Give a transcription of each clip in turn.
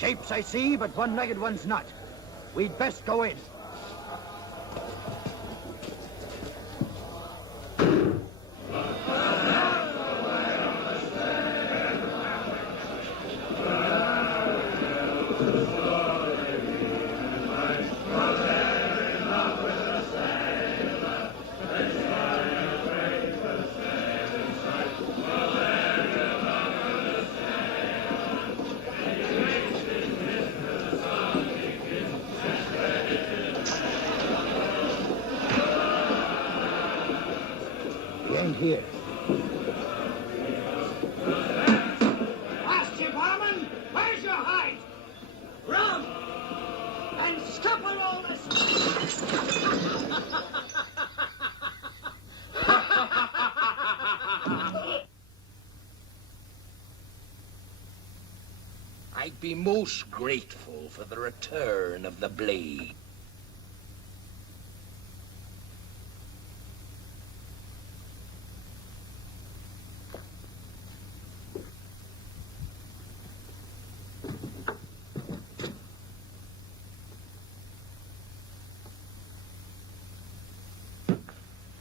Shapes I see, but one-legged one's not. We'd best go in. Here. Last you, barman! Where's your hide? Run! And scupper all this... I'd be most grateful for the return of the blade.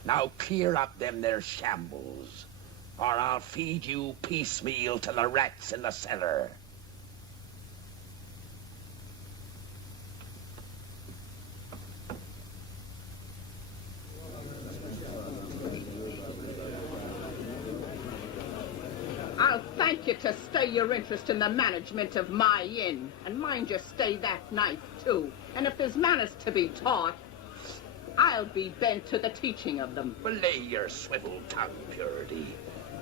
Now clear up them there shambles, or I'll feed you piecemeal to the rats in the cellar. I'll thank you to stay your interest in the management of my inn, and mind you stay that night, too. And if there's manners to be taught, I'll be bent to the teaching of them. Belay your swivel tongue, Purity.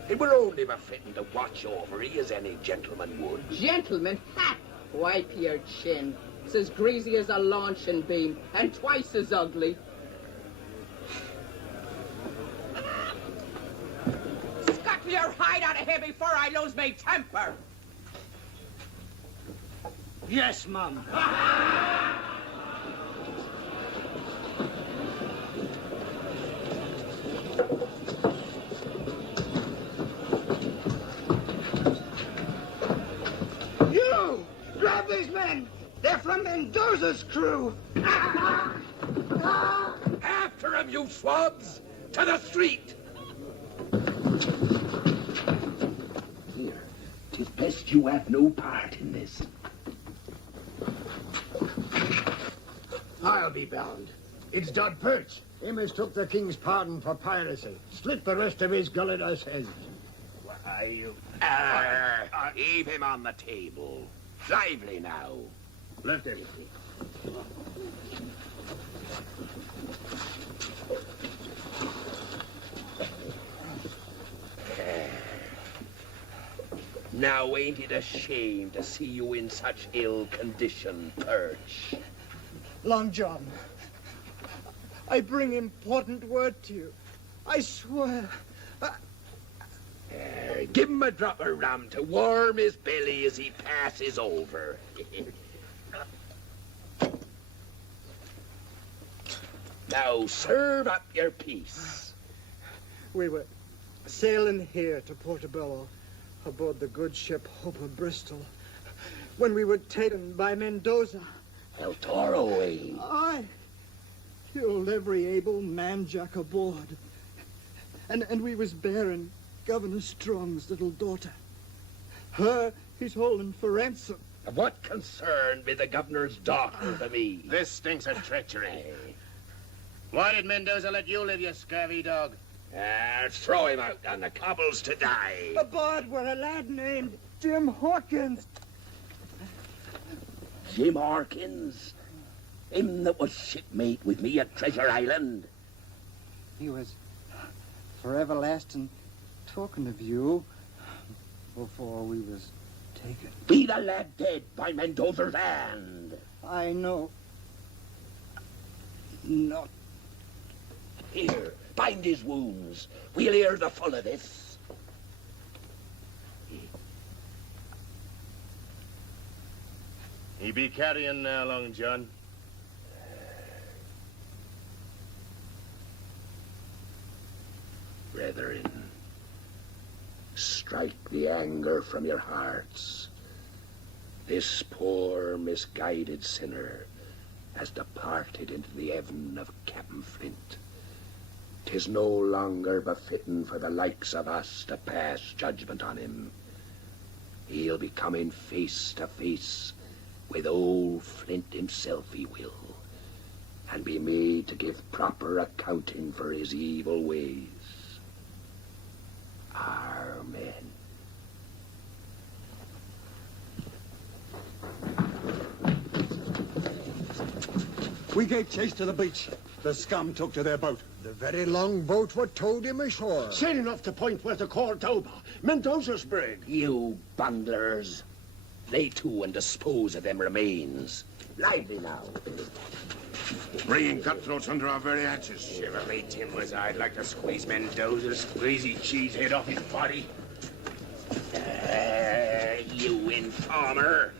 It were only befitting to watch over ye as any gentleman would. Gentlemen? Ha! Wipe your chin. It's as greasy as a launching beam, and twice as ugly. Scuttle your hide out of here before I lose my temper. Yes, Mum. You! Grab these men! They're from Mendoza's crew! After him, you swabs! To the street! Here, 'tis best you have no part in this. I'll be bound. It's Dod Perch. He mistook the king's pardon for piracy. Slit the rest of his gullet, I says. Why, you... Leave him on the table. Lively now. Left everything. Now, ain't it a shame to see you in such ill condition, Perch? Long John, I bring important word to you. I swear. Give him a drop of rum to warm his belly as he passes over. Now, serve up your piece. We were sailing here to Portobello aboard the good ship Hope of Bristol when we were taken by Mendoza. El Toro, eh? I killed every able man-jack aboard. And we was bearing Governor Strong's little daughter. Her he's holding for ransom. Of what concern be the governor's daughter to me? This stinks of treachery. Why did Mendoza let you live, you scurvy dog? Throw him out on the cobbles to die. Aboard were a lad named Jim Hawkins. Jim Hawkins? Him that was shipmate with me at Treasure Island? He was for everlasting talking of you before we was taken. Be the lad dead by Mendoza's hand? I know. Not. Here, bind his wounds. We'll hear the full of this. He be carrying now, Long John. Brethren, strike the anger from your hearts. This poor, misguided sinner has departed into the heaven of Captain Flint. 'Tis no longer befitting for the likes of us to pass judgment on him. He'll be coming face to face with old Flint himself, he will, and be made to give proper accounting for his evil ways. Amen. We gave chase to the beach. The scum took to their boat. The very long boat what towed him ashore. Sailing off the point where the Cordoba, Mendoza's brig. You bunglers. Lay to and dispose of them remains. Lively now. Bringing cutthroats under our very hatches. Shiver me timbers, I'd like to squeeze Mendoza's greasy cheese head off his body. You informer.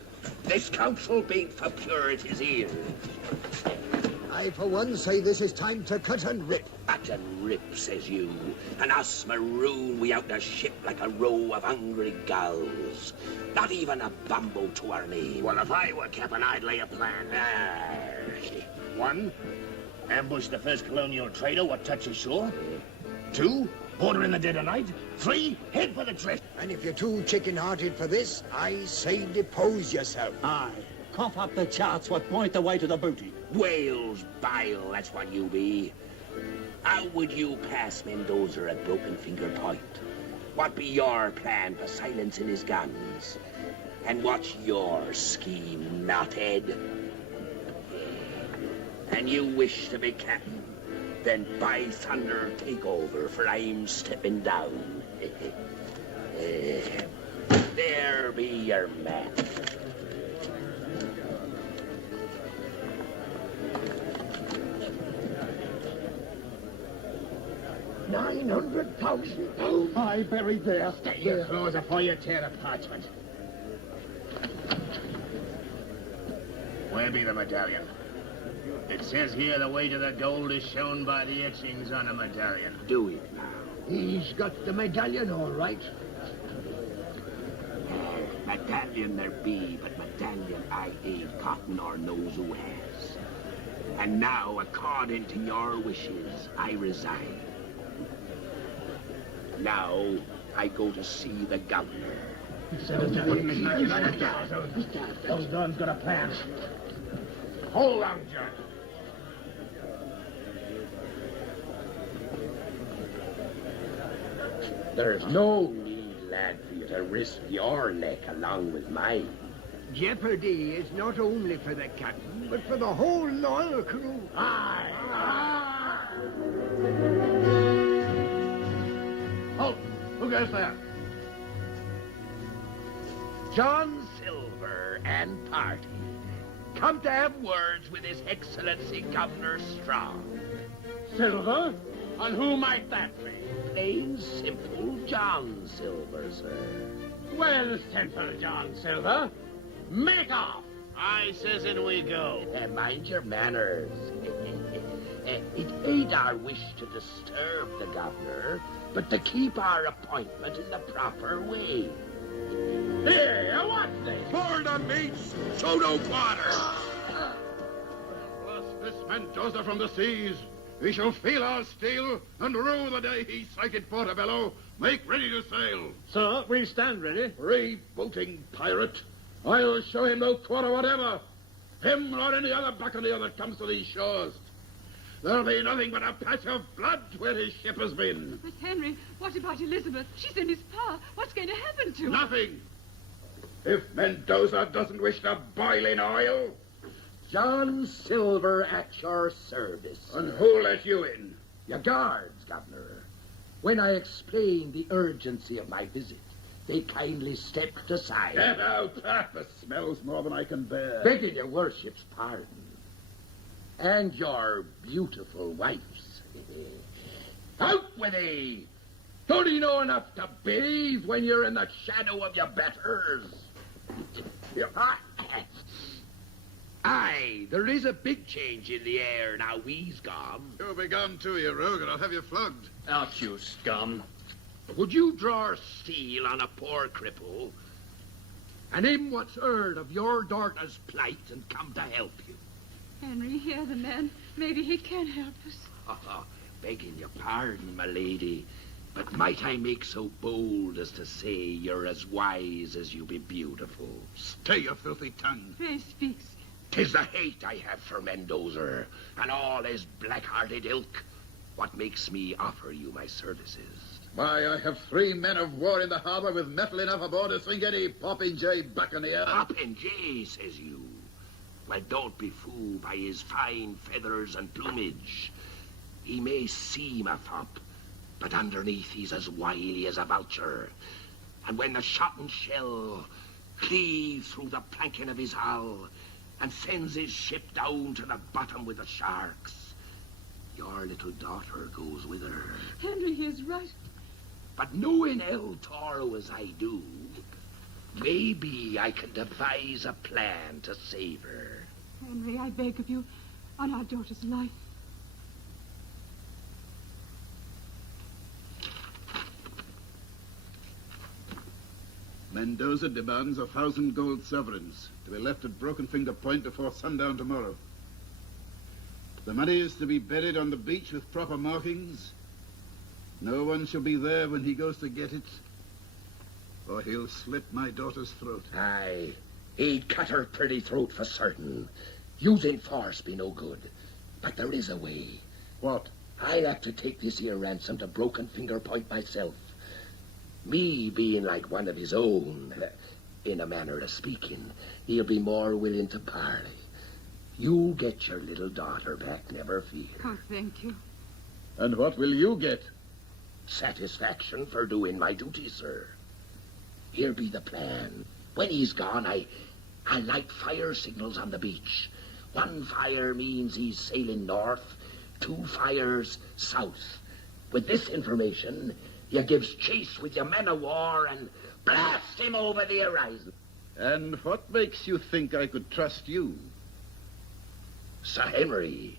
This council beat for purity's ears. I, for one, say this is time to cut and rip. Cut and rip, says you, and us maroon we out the ship like a row of hungry gulls. Not even a bumbo to our name. Well, if I were captain, I'd lay a plan. One, ambush the first colonial trader what touches shore. Two, border in the dead of night. Three, head for the drift. And if you're too chicken-hearted for this, I say depose yourself. Aye. Cough up the charts what point the way to the booty. Whales bile, that's what you be. How would you pass Mendoza at Broken Finger Point? What be your plan for silencing his guns? And what's your scheme, knothead? And you wish to be captain? Then by thunder, take over, for I'm stepping down. There be your man. £900,000. Aye, buried there. Get your claws afore you tear the parchment. Where be the medallion? It says here the way to the gold is shown by the etchings on a medallion. Do it now. He's got the medallion all right. Medallion there be, but medallion I ain't cotton or knows who has. And now, according to your wishes, I resign. Now, I go to see the governor. Those Don's got a plan. Hold on, John. There's no need, lad, for you to risk your neck along with mine. Jeopardy is not only for the captain, but for the whole loyal crew. Aye. Halt! Who goes there? John Silver and party come to have words with His Excellency Governor Strong. Silver? And who might that be? Plain simple John Silver, sir. Well, simple John Silver. Make off! I says in we go. Mind your manners. It ain't our wish to disturb the governor, but to keep our appointment in the proper way. Here, what's this? For the mates, show no quarter. Blast this Mendoza from the seas. He shall feel our steel and rue the day he sighted Portobello. Make ready to sail. Sir, we stand ready. Freebooting pirate. I'll show him no quarter whatever. Him or any other buccaneer that comes to these shores. There'll be nothing but a patch of blood where his ship has been. But Henry, what about Elizabeth? She's in his power. What's going to happen to her? Nothing. If Mendoza doesn't wish to boil in oil. John Silver at your service. And who let you in? Your guards, Governor. When I explained the urgency of my visit, they kindly stepped aside. Get out. The smell's more than I can bear. Begging your worship's pardon. And your beautiful wife's. Out with thee! Don't you know enough to bathe when you're in the shadow of your betters? Aye, there is a big change in the air now we's gone. You'll be gone too, you rogue, and I'll have you flogged. Out, you scum. Would you draw steel on a poor cripple? and him what's heard of your daughter's plight and come to help you. Henry, hear the man. Maybe he can help us. Begging your pardon, my lady, but might I make so bold as to say you're as wise as you be beautiful? Stay your filthy tongue. Pray speak. 'Tis the hate I have for Mendoza and all his black-hearted ilk what makes me offer you my services. Why, I have 3 men of war in the harbor with metal enough aboard to sink any popinjay buccaneer. Popinjay, says you? Well, don't be fooled by his fine feathers and plumage. He may seem a fop, but underneath he's as wily as a vulture. And when the shot and shell cleaves through the planking of his hull and sends his ship down to the bottom with the sharks, your little daughter goes with her. Henry, he is right. But knowing El Toro as I do, maybe I can devise a plan to save her. Henry, I beg of you, on our daughter's life. Mendoza demands 1,000 gold sovereigns to be left at Broken Finger Point before sundown tomorrow. The money is to be buried on the beach with proper markings. No one shall be there when he goes to get it, or he'll slit my daughter's throat. Aye, he'd cut her pretty throat for certain. Using force be no good, but there is a way. What? I'll have to take this here ransom to Broken Finger Point myself. Me being like one of his own, in a manner of speaking, he'll be more willing to parley. You'll get your little daughter back, never fear. Oh, thank you. And what will you get? Satisfaction for doing my duty, sir. Here be the plan. When he's gone, I light fire signals on the beach. 1 fire means he's sailing north, 2 fires south. With this information, you gives chase with your men of war and blast him over the horizon. And what makes you think I could trust you? Sir Henry,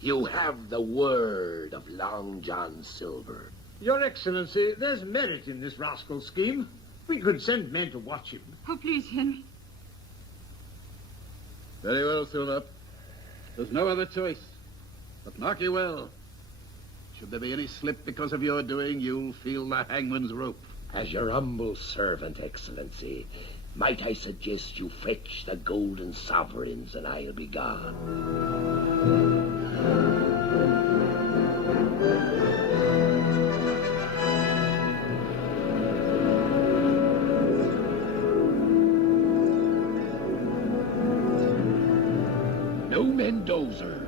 you have the word of Long John Silver. Your Excellency, there's merit in this rascal's scheme. We could send men to watch him. Oh, please, Henry. Very well, Silver. There's no other choice. But mark you well. Should there be any slip because of your doing, you'll feel the hangman's rope. As your humble servant, Excellency, might I suggest you fetch the golden sovereigns and I'll be gone. No Mendoza.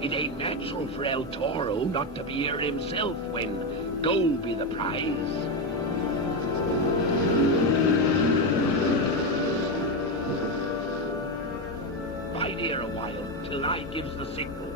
It ain't natural for El Toro not to be here himself when gold be the prize. Bide here a while till I gives the signal.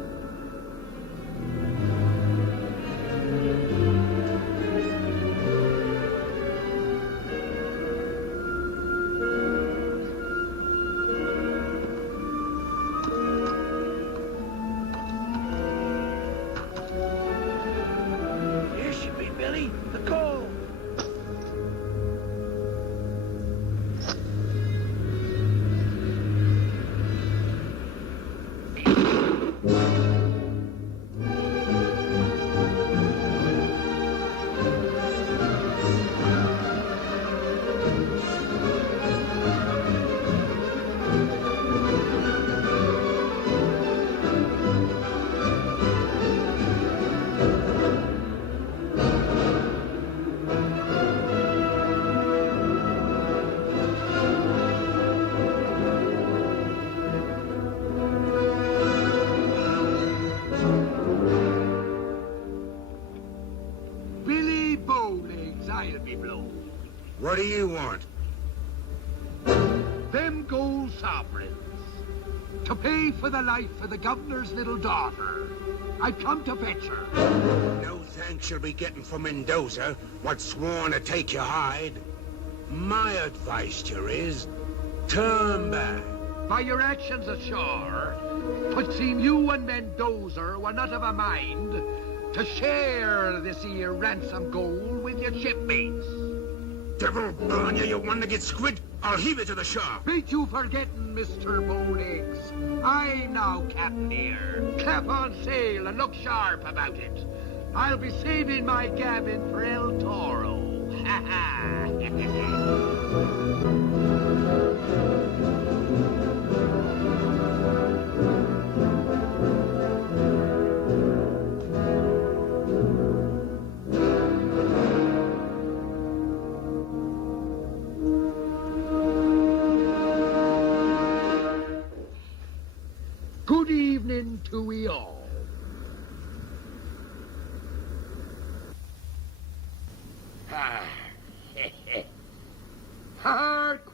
Here she be, Billy. The coal. Billy Bowlegs, I'll be blowed. What do you want? Them gold sovereigns. To pay for the life of the governor's little daughter. I've come to fetch her. No thanks you'll be getting from Mendoza, what's sworn to take your hide. My advice to you is, turn back. By your actions ashore, 'twould seem you and Mendoza were not of a mind to share this here ransom gold with your shipmates. devil burn you, you one-legged squid. I'll heave it to the shore. Ain't you forgetting, Mr. Bowlegs? I'm now captain here. Clap on sail and look sharp about it. I'll be saving my gammon for El Toro. Ha ha! Good evening to we all.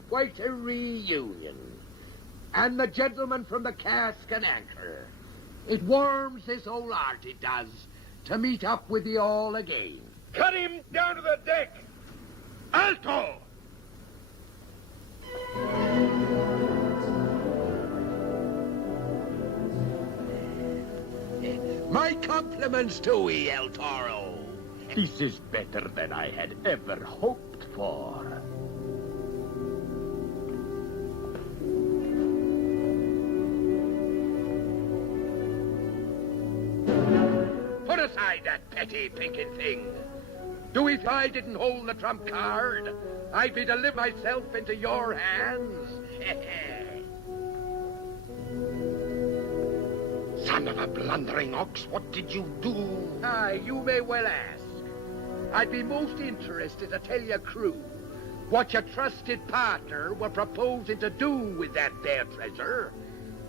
Quite a reunion. And the gentleman from the cask and anchor. It warms this old heart, it does, to meet up with you all again. Cut him down to the deck. Alto! My compliments to ye, El Toro. This is better than I had ever hoped for. Put aside that petty picking thing. Do if I didn't hold the trump card, I'd be to live myself into your hands. Son of a blundering ox, what did you do? Aye, you may well ask. I'd be most interested to tell your crew what your trusted partner were proposing to do with that there treasure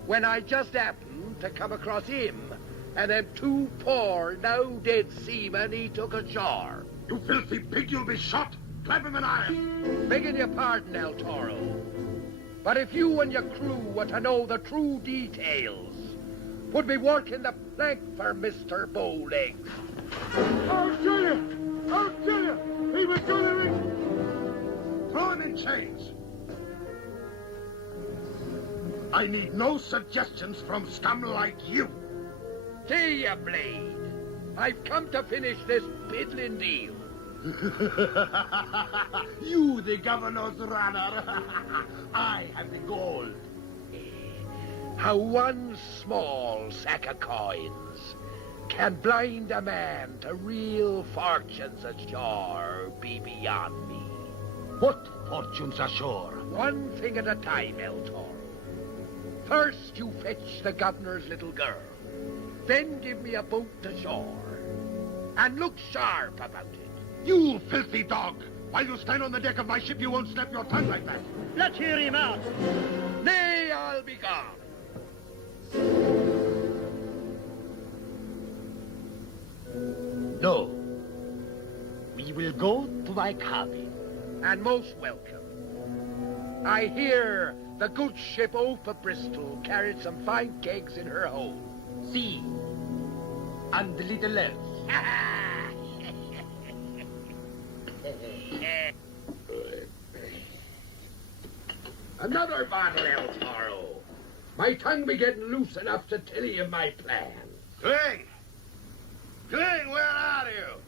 when I just happened to come across him and them two poor, now dead seamen he took ashore. You filthy pig, you'll be shot. Clap him in iron. Begging your pardon, El Toro, but if you and your crew were to know the true details, would be working the plank for Mr. Bowlegs. I'll kill you! I'll kill you! He was gonna ring. Throw him in chains. I need no suggestions from scum like you. See ya, Blade. I've come to finish this piddling deal. You, the governor's runner. I have the gold. How one small sack of coins can blind a man to real fortunes ashore be beyond me. What fortunes ashore? One thing at a time, El Toro. First you fetch the governor's little girl. Then give me a boat to shore. And look sharp about it. You filthy dog! While you stand on the deck of my ship, you won't snap your tongue like that. Let's hear him out. Nay, I'll be gone. No. We will go to my cabin. And most welcome. I hear the good ship Oath of Bristol carried some fine kegs in her hold. See. And the little else. Another bottle, El Toro. My tongue be getting loose enough to tell you my plan. Cling! Cling, where are you?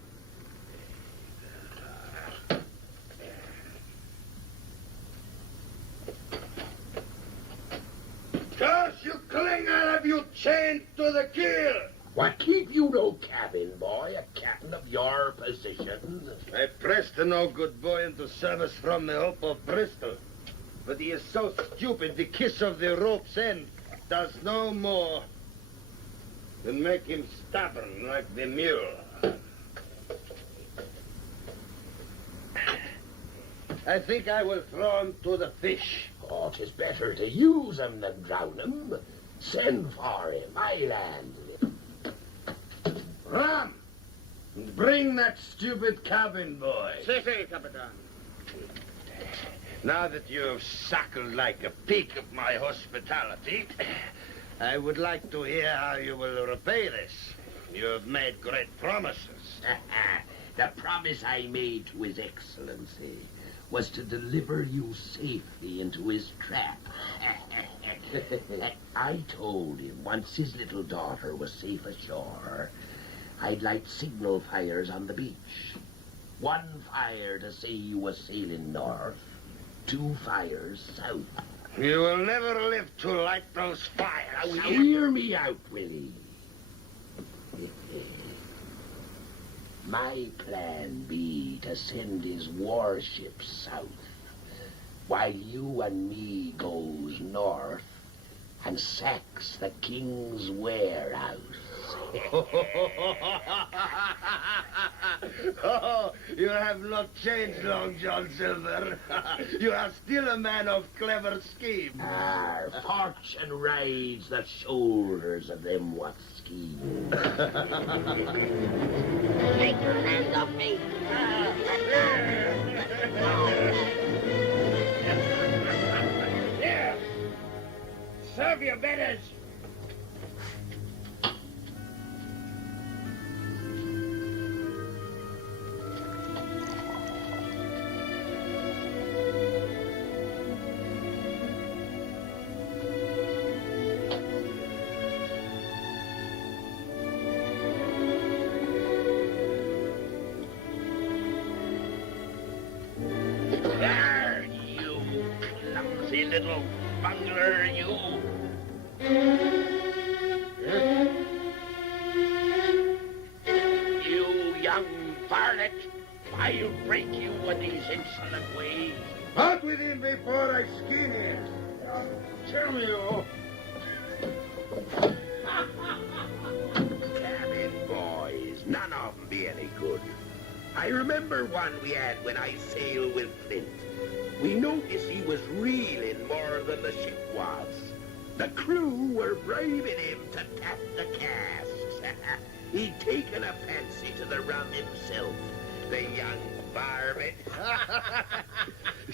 Curse you, Cling! I'll have you chained to the keel! What keep you no cabin boy, a captain of your position? I pressed the no-good boy into service from the Hope of Bristol. But he is so stupid, the kiss of the rope's end does no more than make him stubborn like the mule. I think I will throw him to the fish. Oh, 'tis better to use him than drown him. Send for him, I land him. Ram! Bring that stupid cabin boy. Si, Capitan. Now that you have suckled like a pig of my hospitality, I would like to hear how you will repay this. You have made great promises. The promise I made to His Excellency was to deliver you safely into his trap. I told him once his little daughter was safe ashore, I'd light signal fires on the beach. One fire to say you were sailing north, 2 fires south. You will never live to light those fires. Now hear me out, Willie. My plan be to send his warships south, while you and me goes north and sacks the king's warehouse. Oh, you have not changed, Long John Silver. You are still a man of clever scheme. Fortune rides the shoulders of them what scheme. Take your hands off me! Here, serve your betters. There, you clumsy little bungler, you. You young varlet, I'll break you with these insolent ways. Out with him before I skin him. Tell you. Cabin boys, none of them be any good. I remember one we had when I sailed with Flint. We noticed he was reeling more than the ship was. The crew were bribing him to tap the casks. He'd taken a fancy to the rum himself, the young varmint.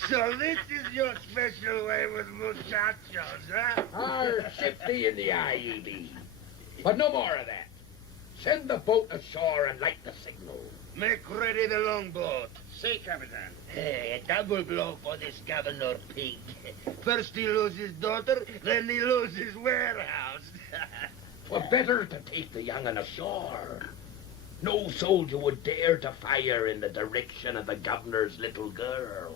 So this is your special way with muchachos, huh? Shifty in the eye, ye be. But no more of that. Send the boat ashore and light the signal. Make ready the longboat. Say, Capitan. Hey, a double blow for this Governor Pig. First he loses his daughter, then he loses his warehouse. Twere better to take the young'un ashore. No soldier would dare to fire in the direction of the governor's little girl.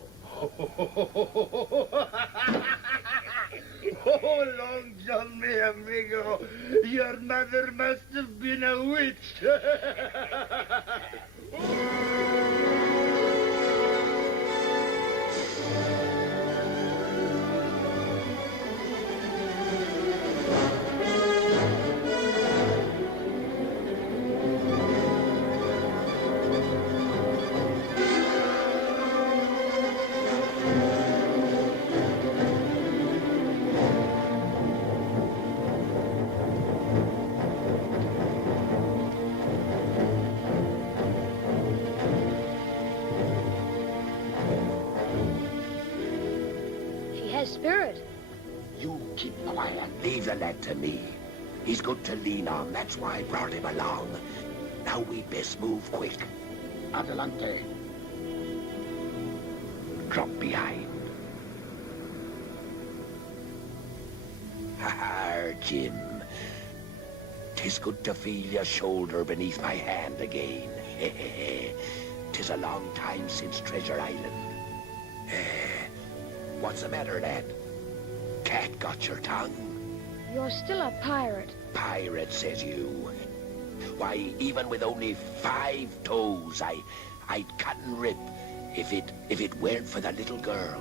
Oh, Long John, mi amigo, your mother must have been a witch. Spirit. You keep quiet. Leave the lad to me. He's good to lean on. That's why I brought him along. Now we'd best move quick. Adelante. Drop behind. Ha, Jim. 'Tis good to feel your shoulder beneath my hand again. 'Tis a long time since Treasure Island. What's the matter, lad? Cat got your tongue? You're still a pirate. Pirate, says you. Why, even with only 5 toes, I'd cut and rip if it weren't for the little girl.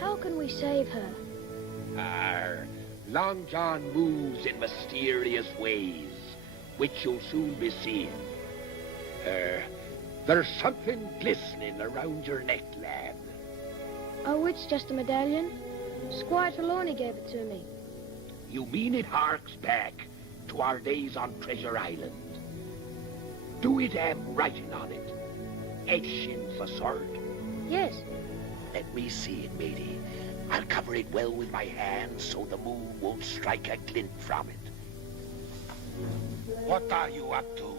How can we save her? Long John moves in mysterious ways, which you'll soon be seeing. There's something glistening around your neck, lad. Oh, it's just a medallion. Squire Trelawney gave it to me. You mean it harks back to our days on Treasure Island? Do it have writing on it? Etchings, a sort? Yes. Let me see it, matey. I'll cover it well with my hands so the moon won't strike a glint from it. What are you up to?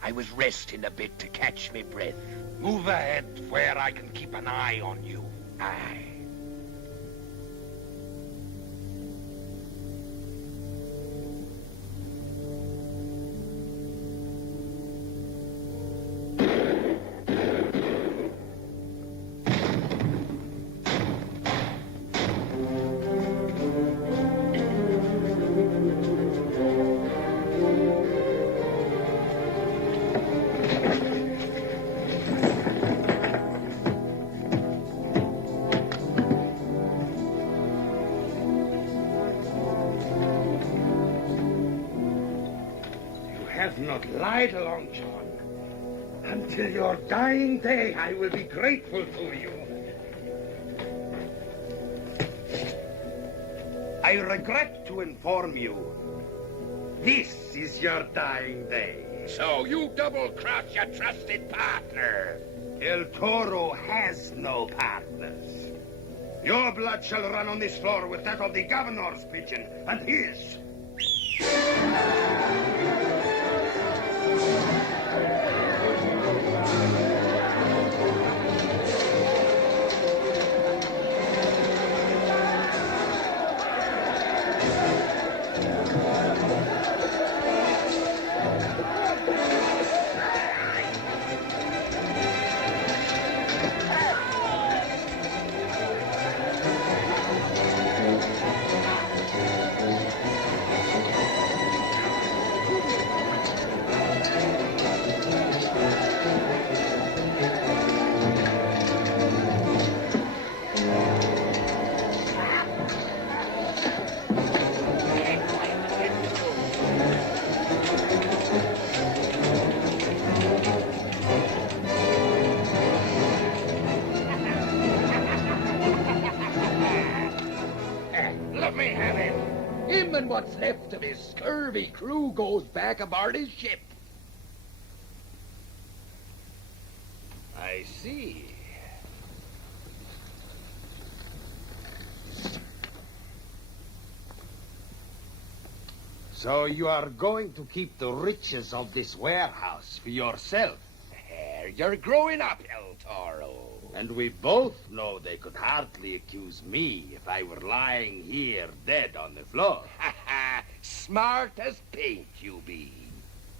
I was resting a bit to catch me breath. Move ahead where I can keep an eye on you. Aye. have not lied, Long John. Until your dying day, I will be grateful to you. I regret to inform you, this is your dying day. So you double-cross your trusted partner. El Toro has no partners. Your blood shall run on this floor with that of the governor's pigeon and his. Let me have him. Him and what's left of his scurvy crew goes back aboard his ship. I see. So you are going to keep the riches of this warehouse for yourself? You're growing up, El Toro. And we both know they could hardly accuse me if I were lying here dead on the floor. Smart as paint you be.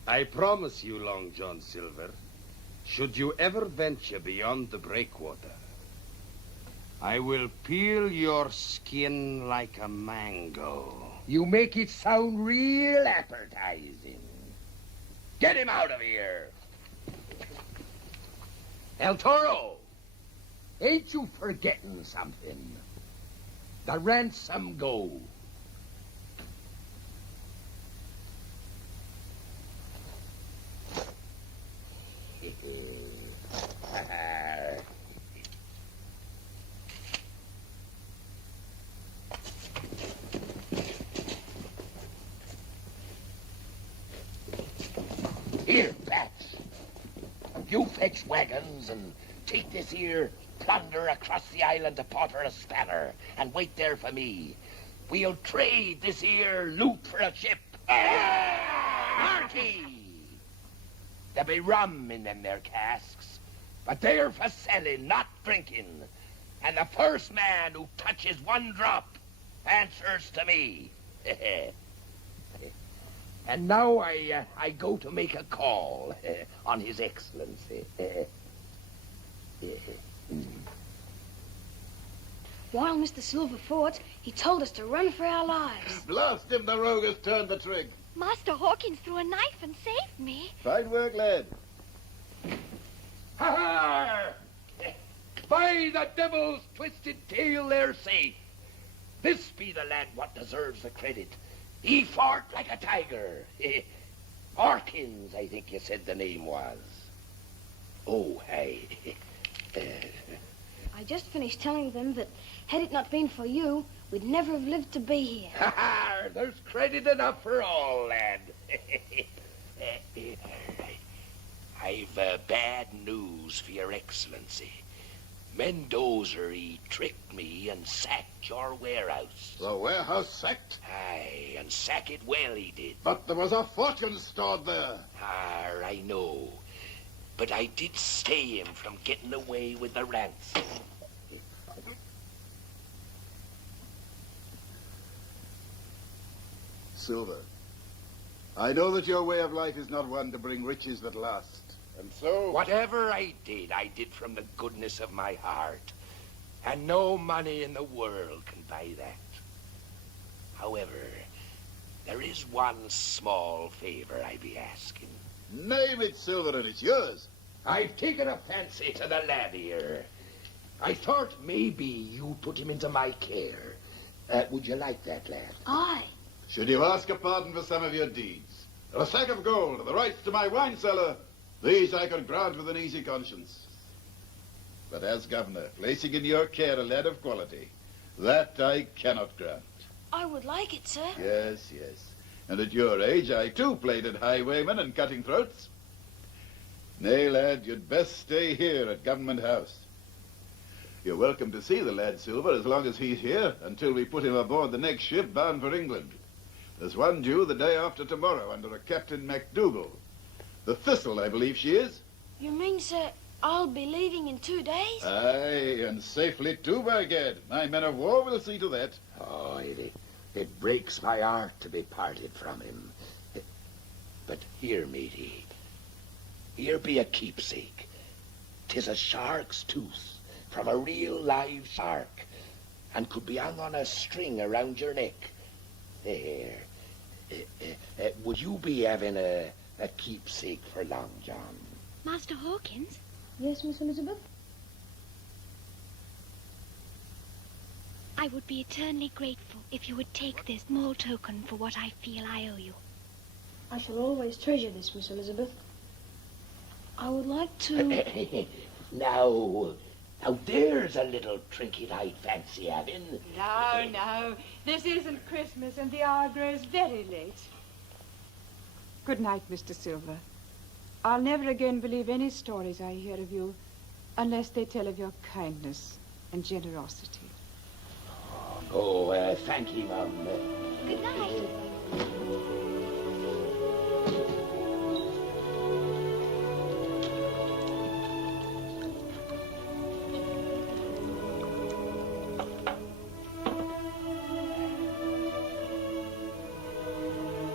I promise you, Long John Silver, should you ever venture beyond the breakwater, I will peel your skin like a mango. You make it sound real appetizing. Get him out of here. El Toro, ain't you forgetting something? The ransom go. Here, Bats. You fetch wagons and take this here plunder across the island to Porter a Spanner and wait there for me. We'll trade this here loot for a ship. Marky! There'll be rum in them there casks, but they're for selling, not drinking. And the first man who touches one drop answers to me. And now I go to make a call on His Excellency. While Mr. Silver fought, he told us to run for our lives. Blast him, the rogue has turned the trick. Master Hawkins threw a knife and saved me. Fine work, lad. Ha-ha! By the devil's twisted tail, they're safe. This be the lad what deserves the credit. He fought like a tiger. Hawkins, I think you said the name was. Oh, hey. I just finished telling them that had it not been for you, we'd never have lived to be here. Ha-ha! There's credit enough for all, lad. I've bad news for your Excellency. Mendoza, he tricked me and sacked your warehouse. The warehouse sacked? Aye, and sack it well he did. But there was a fortune stored there. I know. But I did stay him from getting away with the ransom. Silver, I know that your way of life is not one to bring riches that last. And so... Whatever I did from the goodness of my heart. And no money in the world can buy that. However, there is one small favor I be asking. Name it, Silver, and it's yours. I've taken a fancy to the lad here. I thought maybe you'd put him into my care. Would you like that, lad? Aye. Should you ask a pardon for some of your deeds? or a sack of gold, or the rights to my wine cellar, these I could grant with an easy conscience. But as governor, placing in your care a lad of quality, that I cannot grant. I would like it, sir. Yes, yes. And at your age, I too played at highwayman and cutting throats. Nay, lad, you'd best stay here at Government House. You're welcome to see the lad, Silver, as long as he's here, until we put him aboard the next ship bound for England. There's one due the day after tomorrow under a Captain MacDougall. The Thistle, I believe she is. You mean, sir, I'll be leaving in 2 days? Aye, and safely too, by gad. My men of war will see to that. Oh, it breaks my heart to be parted from him. But here, matey, here be a keepsake. 'Tis a shark's tooth from a real live shark, and could be hung on a string around your neck. There. Would you be having a keepsake for long, John? Master Hawkins? Yes, Miss Elizabeth? I would be eternally grateful if you would take this small token for what I feel I owe you. I shall always treasure this, Miss Elizabeth. I would like to... Now there's a little trinket I'd fancy having. No. This isn't Christmas, and the hour grows very late. Good night, Mr. Silver. I'll never again believe any stories I hear of you unless they tell of your kindness and generosity. Oh, thank you, Mum. Good night.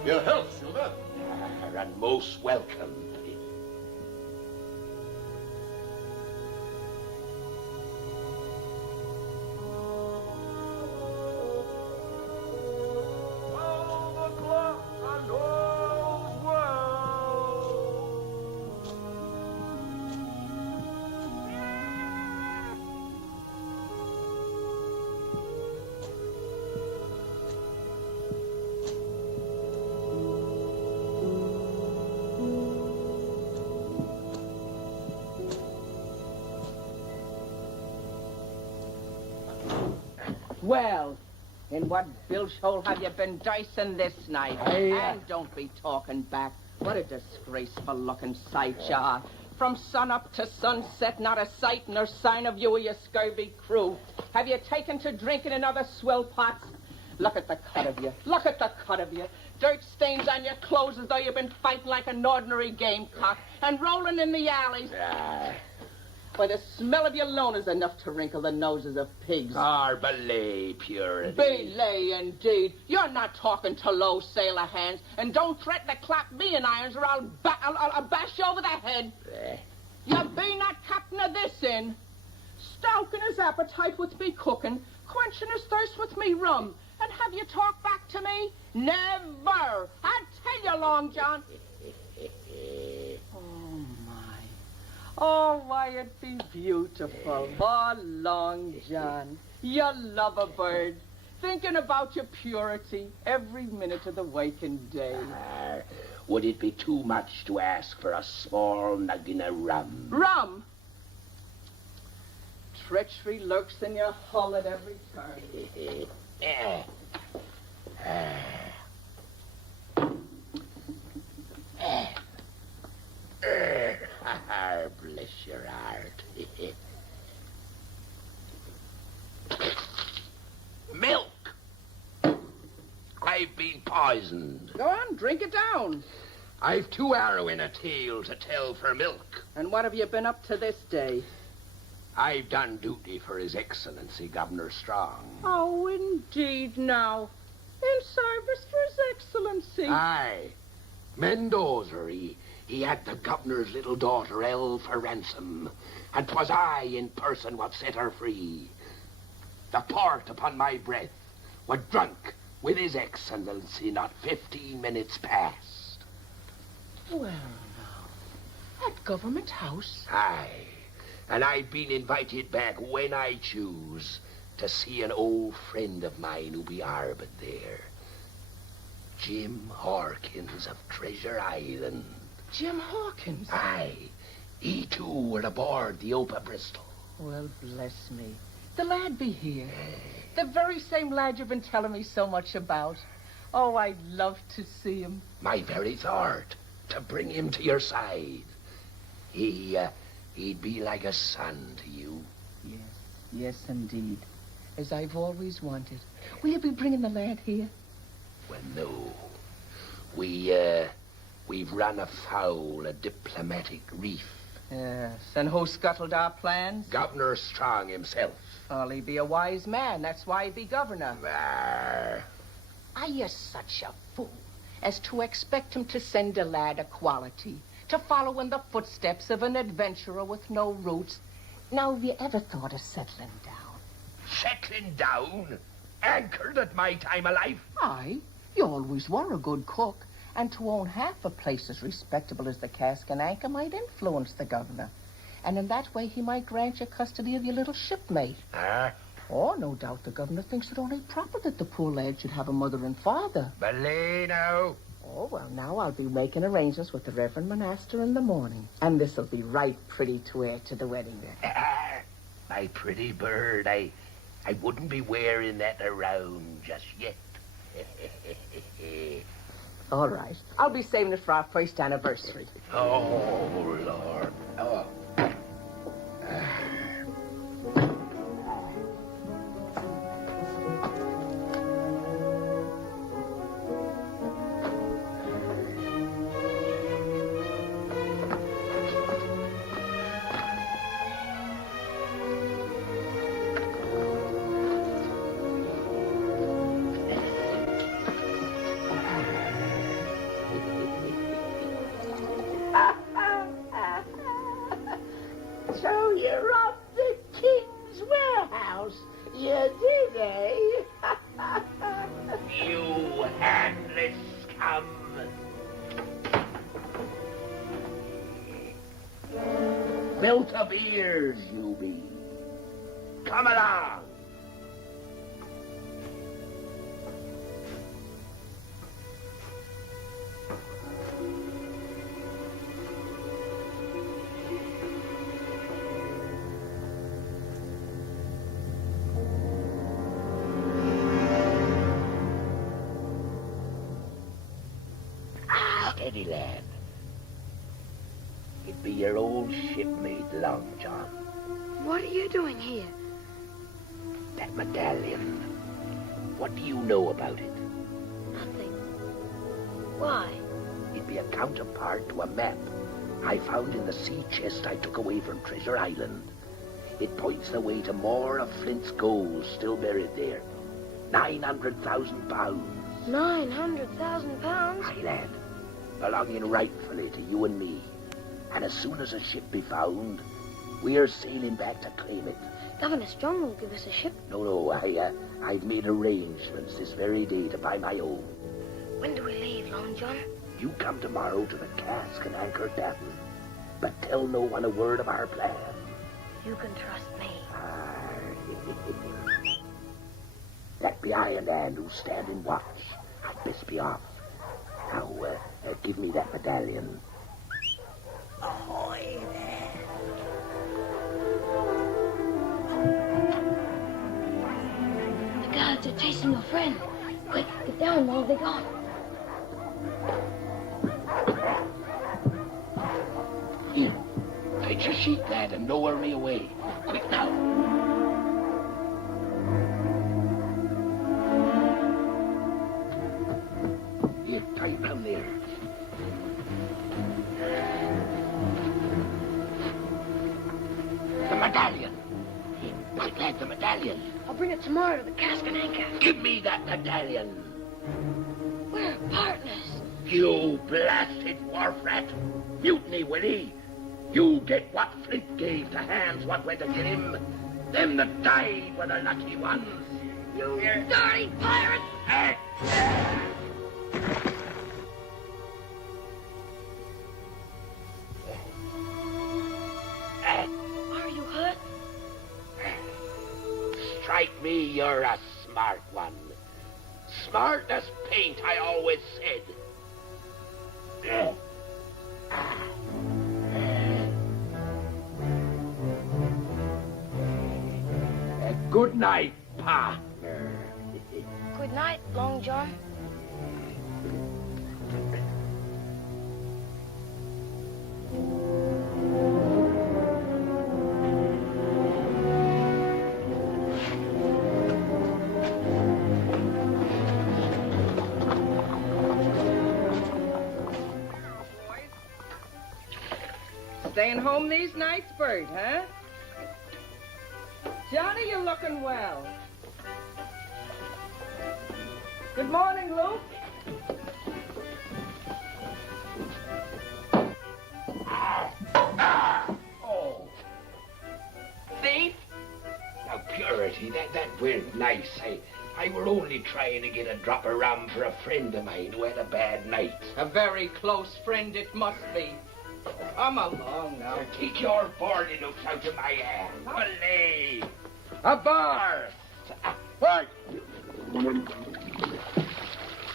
Your health, Silver. And most welcome. Well, in what bilge hole have you been dicing this night? And don't be talking back. What a disgraceful looking sight you are. From sun up to sunset, not a sight nor sign of you or your scurvy crew. Have you taken to drinking in other swill pots? Look at the cut of you. Look at the cut of you. Dirt stains on your clothes as though you've been fighting like an ordinary gamecock and rolling in the alleys. Why, the smell of your alone is enough to wrinkle the noses of pigs. Belay purity. Belay, indeed. You're not talking to low sailor hands, and don't threaten to clap me in irons or I'll bash you over the head. You be not captain of this inn. Stoking his appetite with me cooking, quenching his thirst with me rum. And have you talked back to me? Never. I tell you, Long John. Oh, why, it'd be beautiful. Oh, Long John, you love a bird, thinking about your purity every minute of the waking day. Would it be too much to ask for a small noggin of rum? Rum? Treachery lurks in your hull at every turn. Bless your heart. Milk! I've been poisoned. Go on, drink it down. I've too harrowing a tale to tell for milk. And what have you been up to this day? I've done duty for His Excellency, Governor Strong. Oh, indeed, now. In service for His Excellency. Aye. Mendoza, he had the governor's little daughter held for ransom, and 'twas I in person what set her free. The port upon my breath were drunk with His Excellency not 15 minutes past. Well, now, at Government House? Aye, and I've been invited back when I choose to see an old friend of mine who be harboured there. Jim Hawkins of Treasure Island. Jim Hawkins? Aye. He too were aboard the Opa Bristol. Well, bless me. The lad be here. The very same lad you've been telling me so much about. Oh, I'd love to see him. My very thought, to bring him to your side. He'd be like a son to you. Yes, indeed. As I've always wanted. Will you be bringing the lad here? Well, no. We've run afoul a diplomatic reef. Yes, and who scuttled our plans? Governor Strong himself. Well, he be a wise man. That's why he be governor. Arr. Are you such a fool as to expect him to send a lad of quality, to follow in the footsteps of an adventurer with no roots? Now, have you ever thought of settling down? Settling down? Anchored at my time of life? Aye, you always were a good cook, and to own half a place as respectable as the Cask and Anchor might influence the governor. And in that way he might grant you custody of your little shipmate. Oh, no doubt the governor thinks it only proper that the poor lad should have a mother and father. Belay now. Oh, well, now I'll be making arrangements with the Reverend Monaster in the morning. And this'll be right pretty to wear to the wedding day. My pretty bird, I wouldn't be wearing that around just yet. All right. I'll be saving it for our first anniversary. Oh, Lord. Oh. So you robbed the king's warehouse. You did, eh? You handless scum. Belt of ears, you be. Come along. Steady, lad. It be your old shipmate, Long John. What are you doing here? That medallion. What do you know about it? Nothing. Why? It'd be a counterpart to a map I found in the sea chest I took away from Treasure Island. It points the way to more of Flint's gold still buried there. 900,000 pounds. 900,000 pounds? Aye, lad. Belonging rightfully to you and me. And as soon as a ship be found, we're sailing back to claim it. Governor Strong will give us a ship. No, I've made arrangements this very day to buy my own. When do we leave, Long John? You come tomorrow to the Cask and Anchor Tavern, but tell no one a word of our plan. You can trust me. That be Iron Hand who's standing watch. I'd best be off. Now, give me that medallion. Ahoy there. The guards are chasing your friend. Quick, get down while they're gone. Here, take your sheet, lad, and lower me away. Quick now. Here, tight round there. The medallion. Here, quick, lad, the medallion. I'll bring it tomorrow to the Cask and Anchor. Give me that medallion. We're partners. You blasted wharf rat. Mutiny, Willie. You get what Flint gave to hands what went to get him. Them that died were the lucky ones. You dirty pirate! Are you hurt? Strike me, you're a smart one. Smart as paint, I always said. Good night, Pa. Good night, Long John. Staying home these nights, Bert, huh? Johnny, you're looking well. Good morning, Luke. Oh. Thief? Now, Purity, that weren't nice. I were only trying to get a drop of rum for a friend of mine who had a bad night. A very close friend it must be. Come along now. Take your boarding hooks out of my hand. Olay! A bar! Right!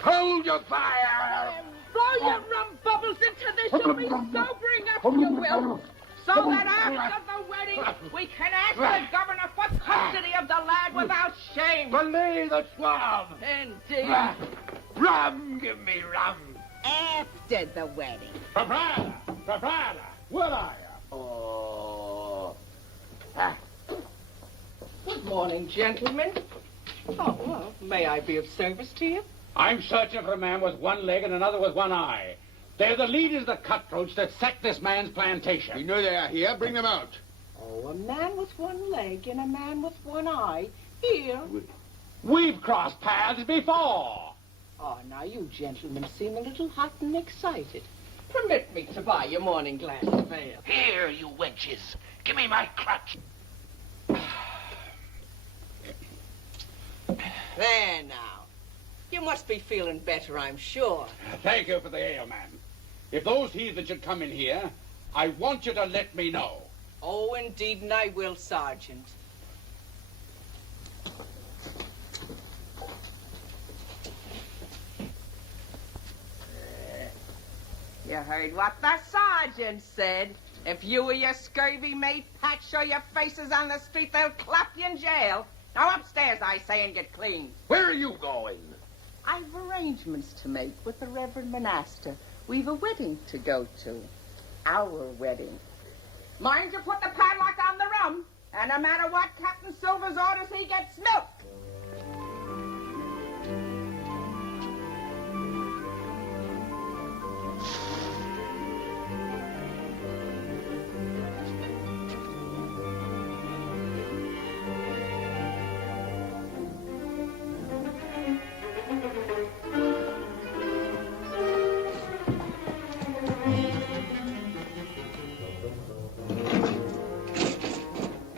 Hold your fire! Blow your rum bubbles into this. You'll be sobering up, you will. So that after the wedding, we can ask the governor for custody of the lad without shame. Belay the swab! Indeed. Rum! Give me rum! After the wedding. Proprietor! Proprietor! Where are you? Oh. Good morning, gentlemen. Oh, well, may I be of service to you? I'm searching for a man with one leg and another with one eye. They're the leaders of the cutthroats that sacked this man's plantation. We know they are here. Bring them out. Oh, a man with one leg and a man with one eye. Here. We've crossed paths before. Oh, now you gentlemen seem a little hot and excited. Permit me to buy your morning glass of ale. Here, you wenches. Give me my crutch. There now. You must be feeling better, I'm sure. Thank you for the ale, man. If those heathen should come in here, I want you to let me know. Oh, indeed, and I will, Sergeant. You heard what the sergeant said. If you or your scurvy mate Pat show your faces on the street, they'll clap you in jail. Now upstairs, I say, and get clean. Where are you going? I've arrangements to make with the Reverend Monaster. We've a wedding to go to. Our wedding. Mind you put the padlock on the rum, and no matter what Captain Silver's orders, he gets milk.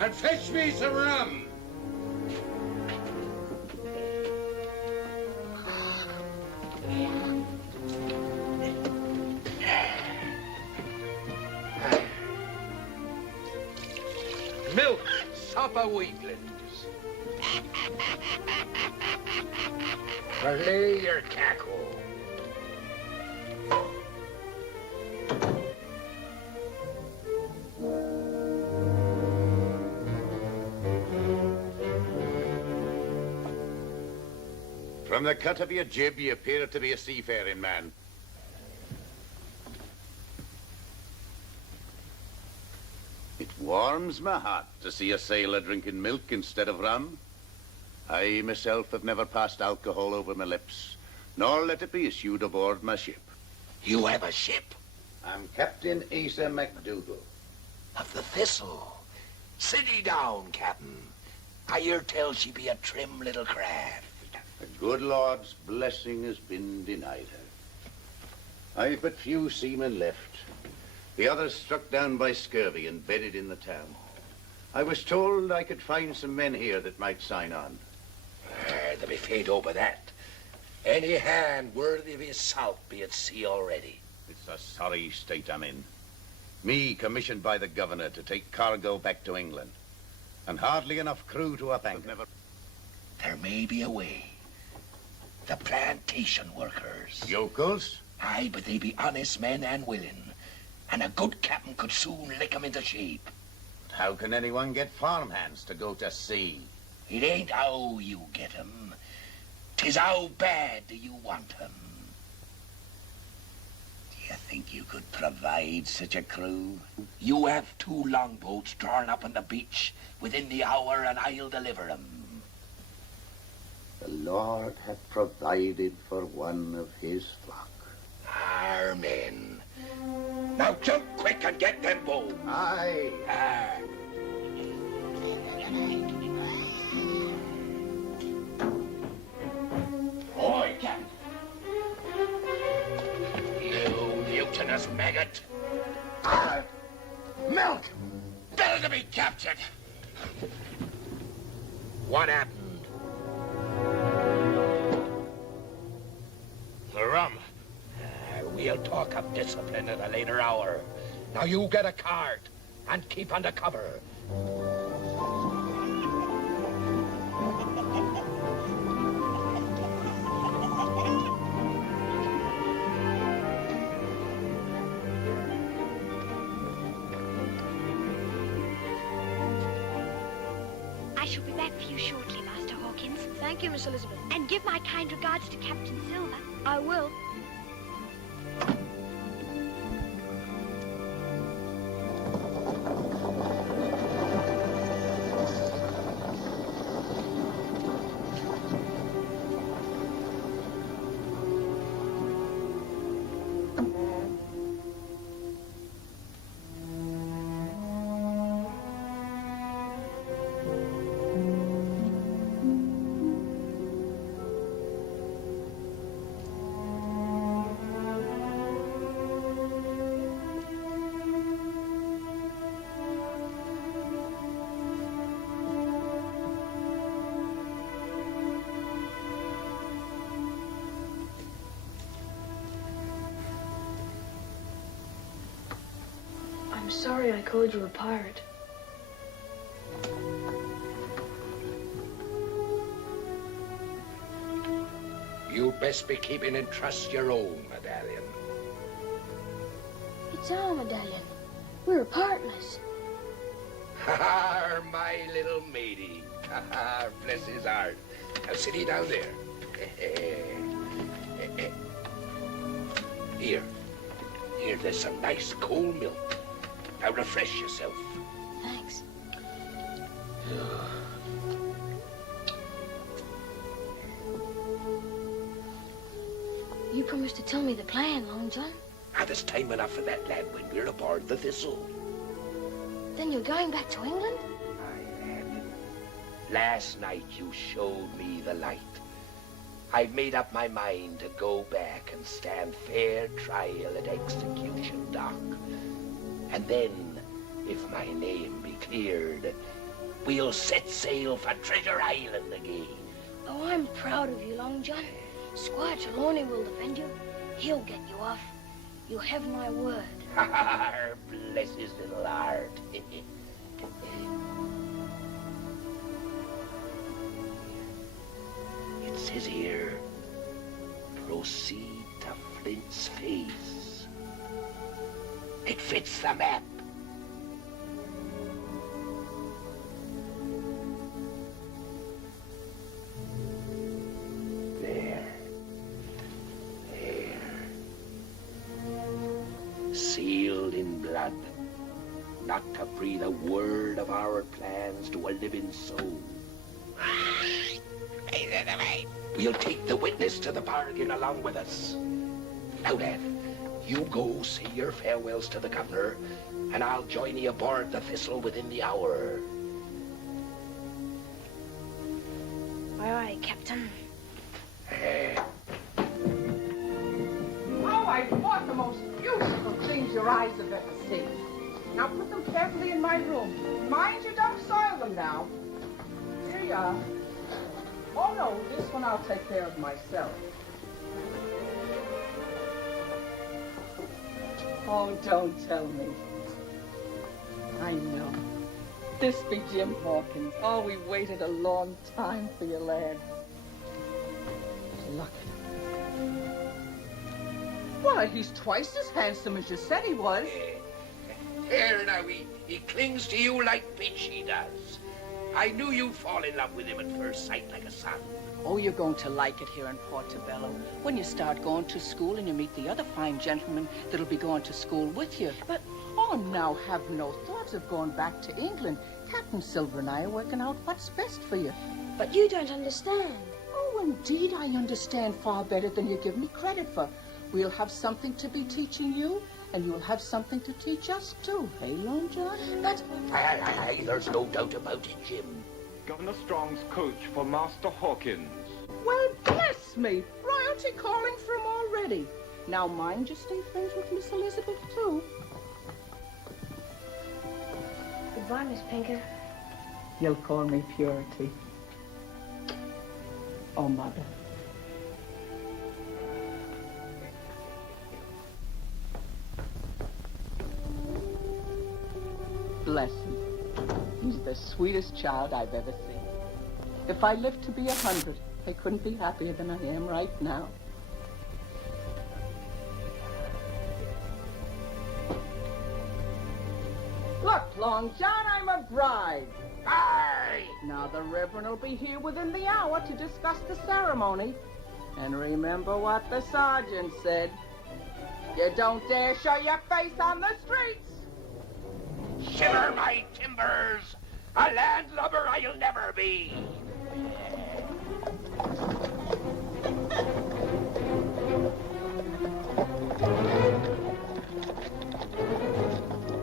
And fetch me some rum. Milk, supper weaklings. Belay your cackle. From the cut of your jib, you appear to be a seafaring man. It warms my heart to see a sailor drinking milk instead of rum. I myself have never passed alcohol over my lips, nor let it be issued aboard my ship. You have a ship? I'm Captain Asa MacDougall. Of the Thistle. Sit ye down, Captain. I hear tell she be a trim little craft. The good Lord's blessing has been denied her. I've but few seamen left. The others struck down by scurvy and bedded in the town. I was told I could find some men here that might sign on. They'll be faint over that. Any hand worthy of his salt be at sea already. It's a sorry state I'm in. Me commissioned by the governor to take cargo back to England. And hardly enough crew to up anchor. There may be a way. the plantation workers. Yokels? Aye, but they be honest men and willing. And a good captain could soon lick 'em into shape. How can anyone get farmhands to go to sea? It ain't how you get 'em. 'Tis how bad do you want 'em. Do you think you could provide such a crew? You have 2 longboats drawn up on the beach within the hour, and I'll deliver 'em. The Lord hath provided for one of his flock. Amen. Now jump quick and get them bones. Aye. Oi, Captain. You mutinous maggot. Milk! Better to be captured. What happened? The rum. We'll talk of discipline at a later hour. Now you get a cart and keep under cover. I shall be back for you shortly, Master Hawkins. Thank you, Miss Elizabeth. And give my kind regards to Captain Silver. I will. I'm sorry I called you a pirate. You'd best be keeping in trust your own medallion. It's our medallion. We're partners. Ha, my little matey. Ha, bless his heart. Now sit he down there. Here. Here, there's some nice cold milk. Now refresh yourself. Thanks. You promised to tell me the plan, Long John. Now, there's time enough for that, lad, when we're aboard the Thistle. Then you're going back to England? Aye, lad. Last night you showed me the light. I've made up my mind to go back and stand fair trial at execution dock. And then, if my name be cleared, we'll set sail for Treasure Island again. Oh, I'm proud of you, Long John. Squire Trelawney will defend you. He'll get you off. You have my word. Bless his little heart. It says here, proceed to Flint's Face. It fits the map. There. Sealed in blood, not to breathe a word of our plans to a living soul. We'll take the witness to the bargain along with us. Now then, you go say your farewells to the governor, and I'll join you aboard the Thistle within the hour. Aye, aye, Captain. Oh, I bought the most beautiful things your eyes have ever seen. Now put them carefully in my room. Mind you don't soil them now. Here you are. Oh, no, this one I'll take care of myself. Oh, don't tell me. I know. This be Jim Hawkins. Oh, we waited a long time for you, lad. look at him. Why, he's twice as handsome as you said he was. Here now, he clings to you like pitch, he does. I knew you'd fall in love with him at first sight like a son. Oh, you're going to like it here in Portobello when you start going to school and you meet the other fine gentlemen that'll be going to school with you. But, oh, now have no thoughts of going back to England. Captain Silver and I are working out what's best for you. But you don't understand. Oh, indeed, I understand far better than you give me credit for. We'll have something to be teaching you, and you'll have something to teach us, too. Hey, Long John? But, aye, there's no doubt about it, Jim. Governor Strong's coach for Master Hawkins. Well, bless me. Royalty calling for him already. Now, mind you stay friends with Miss Elizabeth, too. Goodbye, Miss Pinker. You'll call me Purity. Oh, Mother. Bless him. He's the sweetest child I've ever seen. If I lived to be 100, I couldn't be happier than I am right now. Look, Long John, I'm a bride. Aye! Now the Reverend will be here within the hour to discuss the ceremony. And remember what the sergeant said. You don't dare show your face on the streets. Shiver my timbers! A landlubber I'll never be!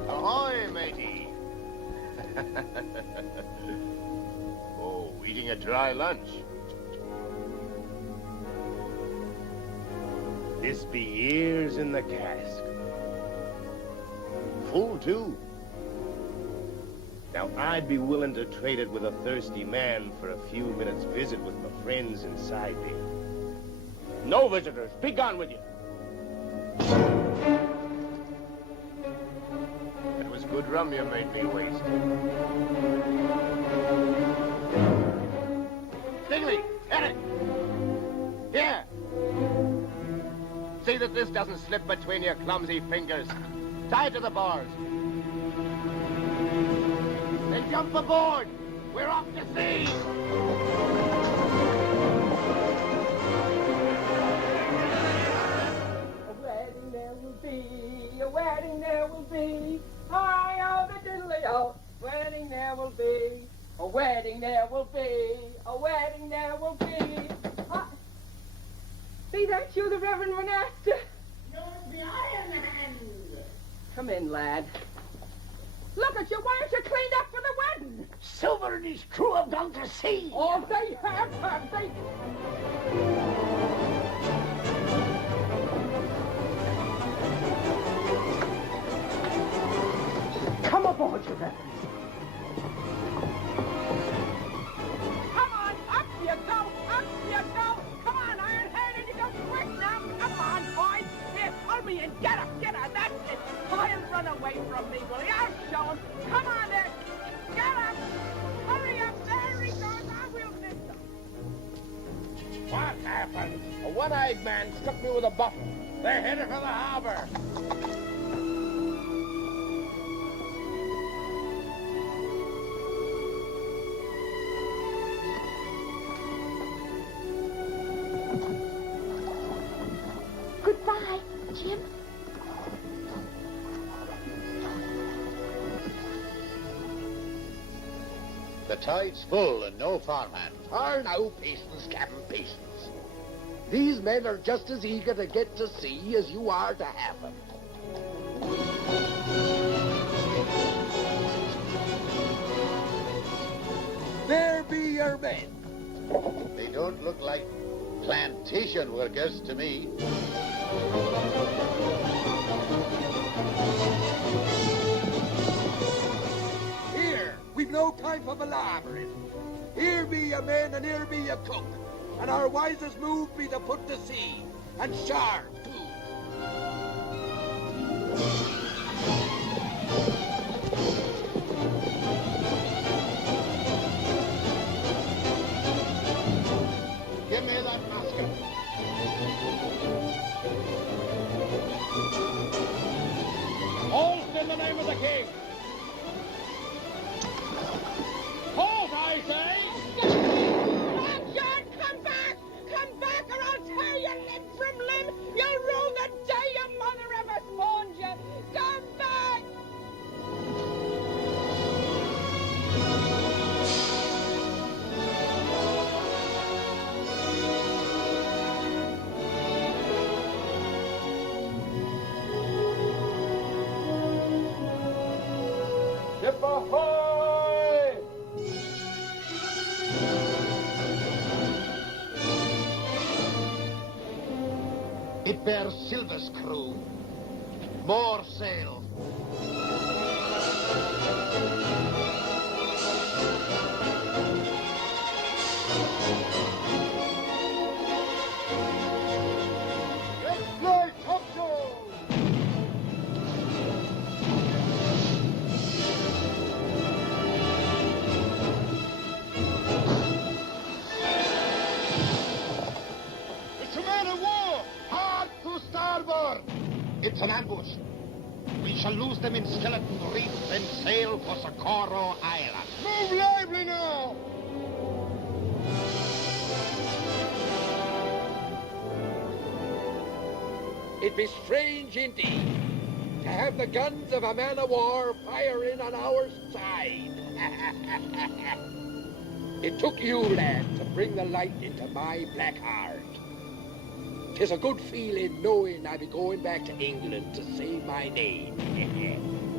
Ahoy, matey! Oh, eating a dry lunch. This be years in the cask. Full, too. Now, I'd be willing to trade it with a thirsty man for a few minutes' visit with my friends inside there. No visitors. Be gone with you. That was good rum you made me waste. Stigley, get it! Here! See that this doesn't slip between your clumsy fingers. Tie it to the bars. Then jump aboard! We're off to sea! A wedding there will be, a wedding there will be. Hi, oh, the diddly-o. Wedding there will be, a wedding there will be, a wedding there will be. See that you, the Reverend Renasta? You're the Iron Hand. Come in, lad. Look at you, why aren't you cleaned up for the wedding? Silver and his crew have gone to sea. Oh, they have they? Come aboard, you Reverend. Come on, up you go, up you go. Come on, Iron Hand, and you go quick now. Come on, boys. Here, pull me in. Get up, that's it. I'll run away from me, will you? I'll show him. Come on there. Get up. Hurry up. There he goes. I will miss him. What happened? A one-eyed man struck me with a buffalo. They're headed for the harbor. Goodbye, Jim. The tide's full and no farmhand. Are now patience, Captain, patience. These men are just as eager to get to sea as you are to have them. There be your men. They don't look like plantation workers to me. Here, we've no time for palavering. Here be your men and here be your cook. And our wisest move be to put to sea. And sharp, too. Give me that musket. It bears Silver's crew. More sail. Fly topsail! It's a man of war! Hard to starboard! It's an ambush. We shall lose them in Skeleton Reef and sail for Socorro Island. Move lively now! It be strange indeed to have the guns of a man of war firing on our side. It took you, lad, to bring the light into my black heart. 'Tis a good feeling knowing I be going back to England to save my name.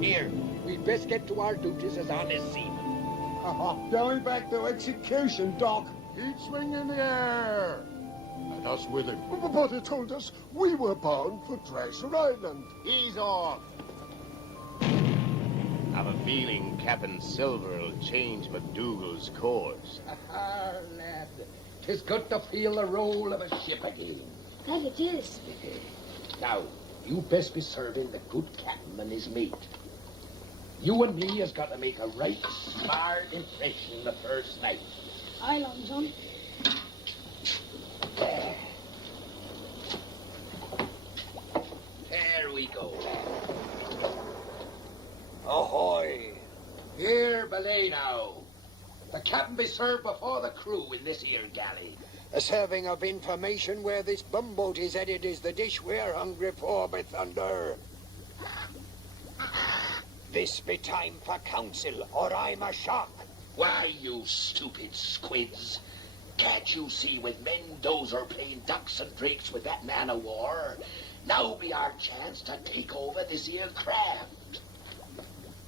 Here, we'd best get to our duties as honest seamen. Going back to execution, Doc. He'd swing in the air. And us with him. But he told us we were bound for Treasure Island. He's off. I've a feeling Captain Silver will change MacDougall's course. Ah, lad, 'tis good to feel the roll of a ship again. That it is. Now, you best be serving the good captain and his mate. You and me has got to make a right smart impression the first night. Aye, Long John. There we go. Ahoy! Here, belay now. The captain be served before the crew in this here galley. A serving of information where this bumboat is headed is the dish we're hungry for, by thunder. This be time for council, or I'm a shock. Why, you stupid squids? Can't you see with Mendoza playing ducks and drakes with that man of war? Now be our chance to take over this here craft.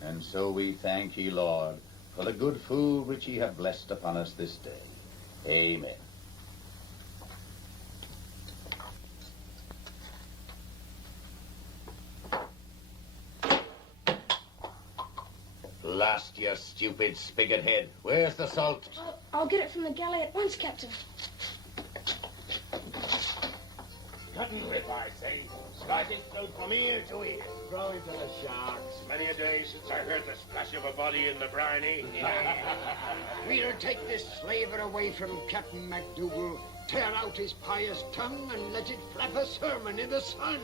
And so we thank ye, Lord, for the good food which ye have blessed upon us this day. Amen. Blast, you stupid spigot head. Where's the salt? I'll get it from the galley at once, Captain. Cutting whip, I say. Starting float from ear to ear. Throw into the sharks. Many a day since I heard the splash of a body in the briny. We'll take this slaver away from Captain MacDougall, tear out his pious tongue, and let it flap a sermon in the sun.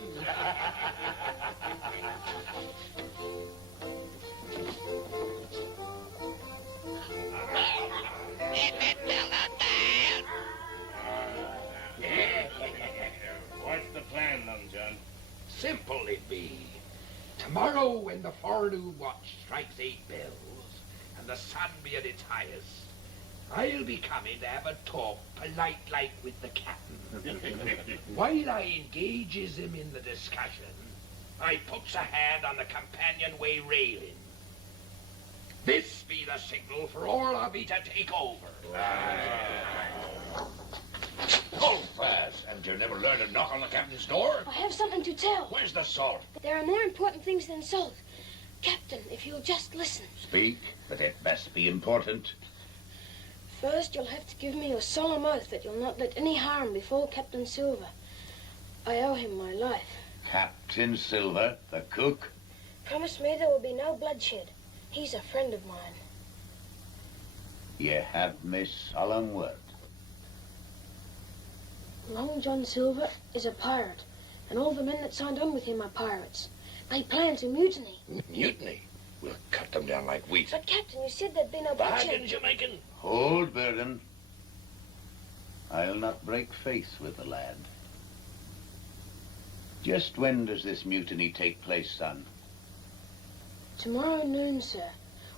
What's the plan, Long John? Simple it be. Tomorrow, when the forenoon watch strikes 8 bells, and the sun be at its highest, I'll be coming to have a talk polite like with the captain. While I engages him in the discussion, I puts a hand on the companionway railing. This be the signal for all of ye to take over. Hold fast, and you'll never learn to knock on the captain's door. I have something to tell. Where's the salt? There are more important things than salt. Captain, if you'll just listen. Speak, but it must be important. First, you'll have to give me your solemn oath that you'll not let any harm befall Captain Silver. I owe him my life. Captain Silver, the cook? Promise me there will be no bloodshed. He's a friend of mine. Ye have me solemn word. Long John Silver is a pirate, and all the men that signed on with him are pirates. They plan to mutiny. Mutiny? We'll cut them down like wheat. But, Captain, you said there'd be no bloodshed. Bargains you're making? Hold, Berrell. I'll not break faith with the lad. Just when does this mutiny take place, son? Tomorrow noon, sir.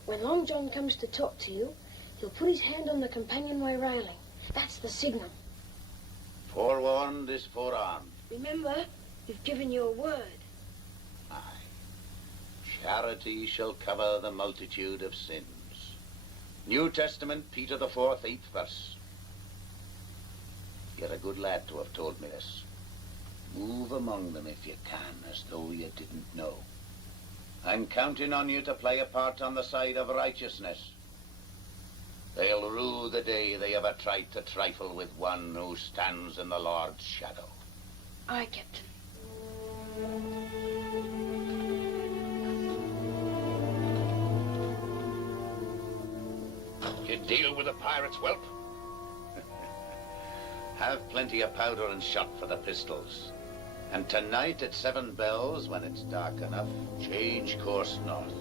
When Long John comes to talk to you, he'll put his hand on the companionway railing. That's the signal. Forewarned is forearmed. Remember, we've given you a word. Charity shall cover the multitude of sins. New Testament, Peter the 4th, 8th verse. You're a good lad to have told me this. Move among them if you can, as though you didn't know. I'm counting on you to play a part on the side of righteousness. They'll rue the day they ever tried to trifle with one who stands in the Lord's shadow. Aye, Captain. You deal with the pirates, whelp? Have plenty of powder and shot for the pistols. And tonight at 7 bells, when it's dark enough, change course north.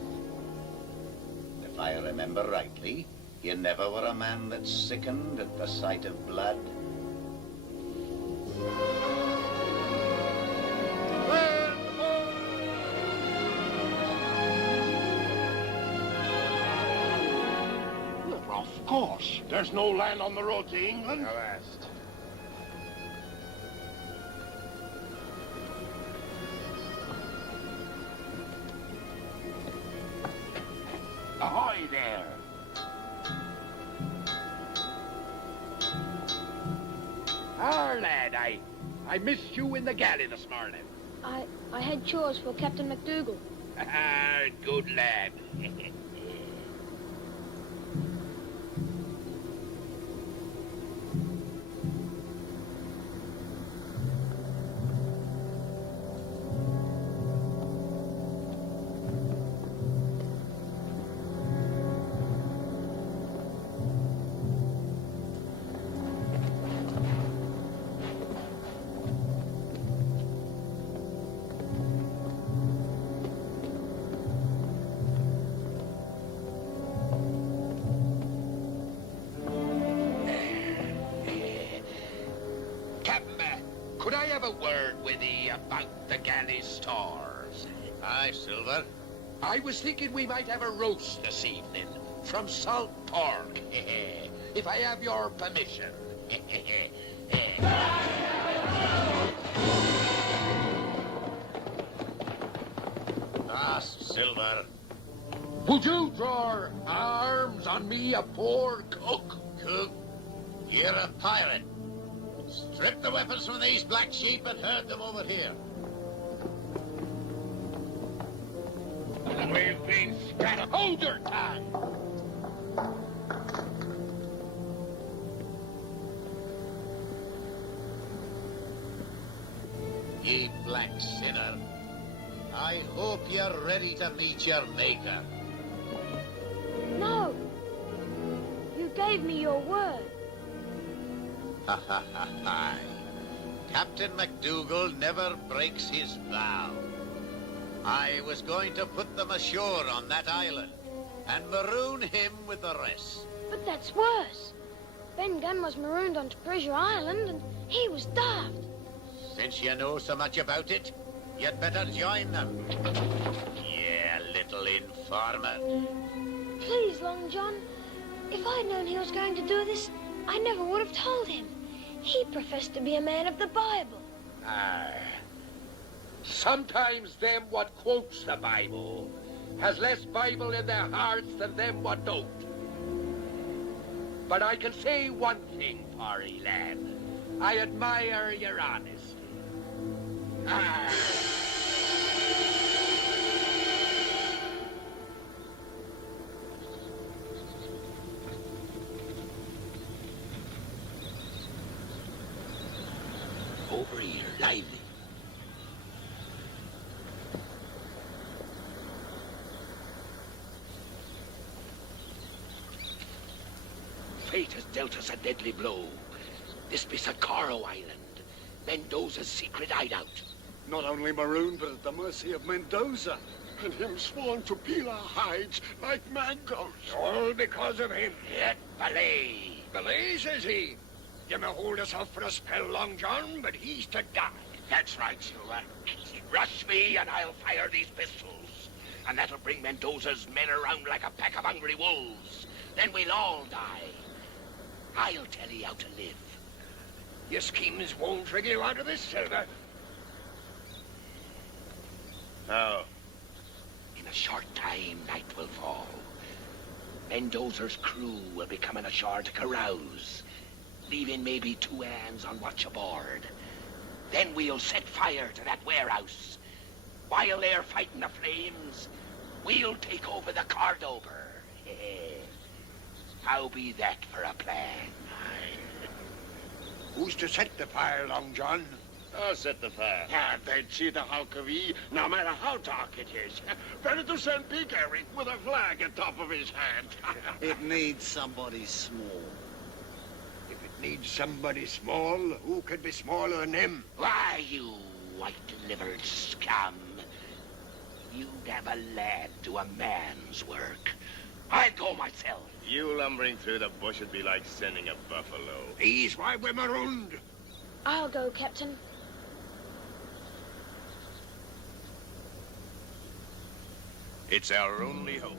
If I remember rightly, you never were a man that sickened at the sight of blood. Of course. There's no land on the road to England. Avast. Ahoy there! Lad, I missed you in the galley this morning. I had chores for Captain MacDougall. Good lad. Could I have a word with thee about the galley stores? Aye, Silver. I was thinking we might have a roast this evening from salt pork, if I have your permission. Silver. Would you draw arms on me, a poor cook? Cook, you're a pirate. Strip the weapons from these black sheep and herd them over here. We've been scattered. Hold your tongue! Ye black sinner, I hope you're ready to meet your maker. No. You gave me your word. Ha ha ha ha. Captain MacDougall never breaks his vow. I was going to put them ashore on that island and maroon him with the rest. But that's worse. Ben Gunn was marooned onto Treasure Island and he was starved. Since you know so much about it, you'd better join them. Yeah, little informer. Please, Long John. If I'd known he was going to do this, I never would have told him. He professed to be a man of the Bible. Sometimes them what quotes the Bible has less Bible in their hearts than them what don't. But I can say one thing, Parry lad. I admire your honesty. Over here, lively. Fate has dealt us a deadly blow. This be Socorro Island, Mendoza's secret hideout. Not only marooned, but at the mercy of Mendoza. And him sworn to peel our hides like mangoes. All because of him. Yet belay. Belay, says he. You may hold us off for a spell, Long John, but he's to die. That's right, Silver. Rush me and I'll fire these pistols. And that'll bring Mendoza's men around like a pack of hungry wolves. Then we'll all die. I'll tell you how to live. Your schemes won't trigger you out of this, Silver. How? In a short time, night will fall. Mendoza's crew will be coming ashore to carouse, leaving maybe 2 hands on watch aboard. Then we'll set fire to that warehouse. While they're fighting the flames, we'll take over the Cordover. How be that for a plan? Who's to set the fire, Long John? I'll set the fire. They cheat the Halkavee, no matter how dark it is. Better to send Big Eric with a flag atop of his head. It needs somebody small. If it needs somebody small, who could be smaller than him? Why, you white-livered scum. You'd have a lad do a man's work. I'd go myself. You lumbering through the bush would be like sending a buffalo. He's why we're marooned. I'll go, Captain. It's our only hope.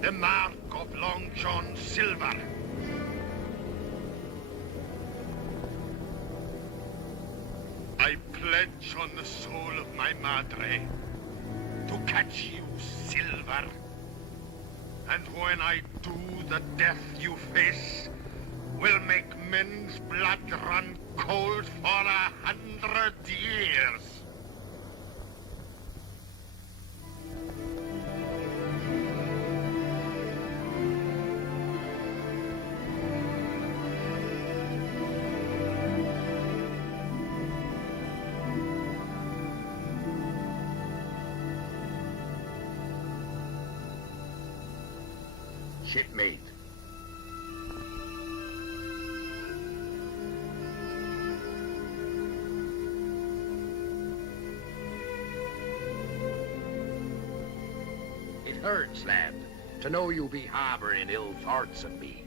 The mark of Long John Silver. I pledge on the soul of my madre to catch you, Silver. And when I do, the death you face will make men's blood run cold for 100 years. Shipmate. It hurts, lad, to know you be harboring ill thoughts of me.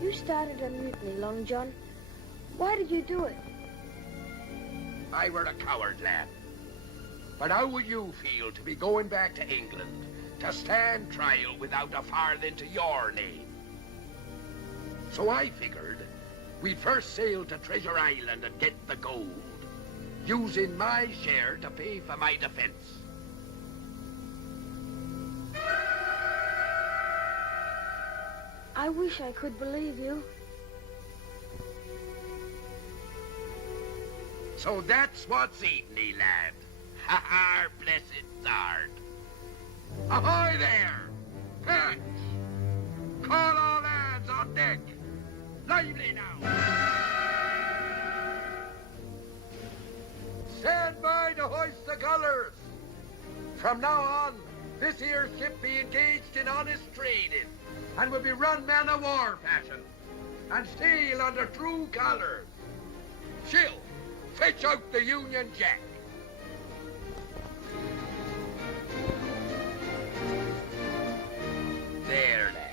You started a mutiny, Long John. Why did you do it? I were a coward, lad. But how would you feel to be going back to England to stand trial without a farthing to your name. So I figured we'd first sail to Treasure Island and get the gold, using my share to pay for my defense. I wish I could believe you. So that's what's eating thee, lad. Ha ha, blessed start. Ahoy there! Catch! Call all hands on deck. Lively now! Stand by to hoist the colors. From now on, this here ship be engaged in honest trading and will be run man-o'-war fashion and sail under true colors. Shill, fetch out the Union Jack. There, lad.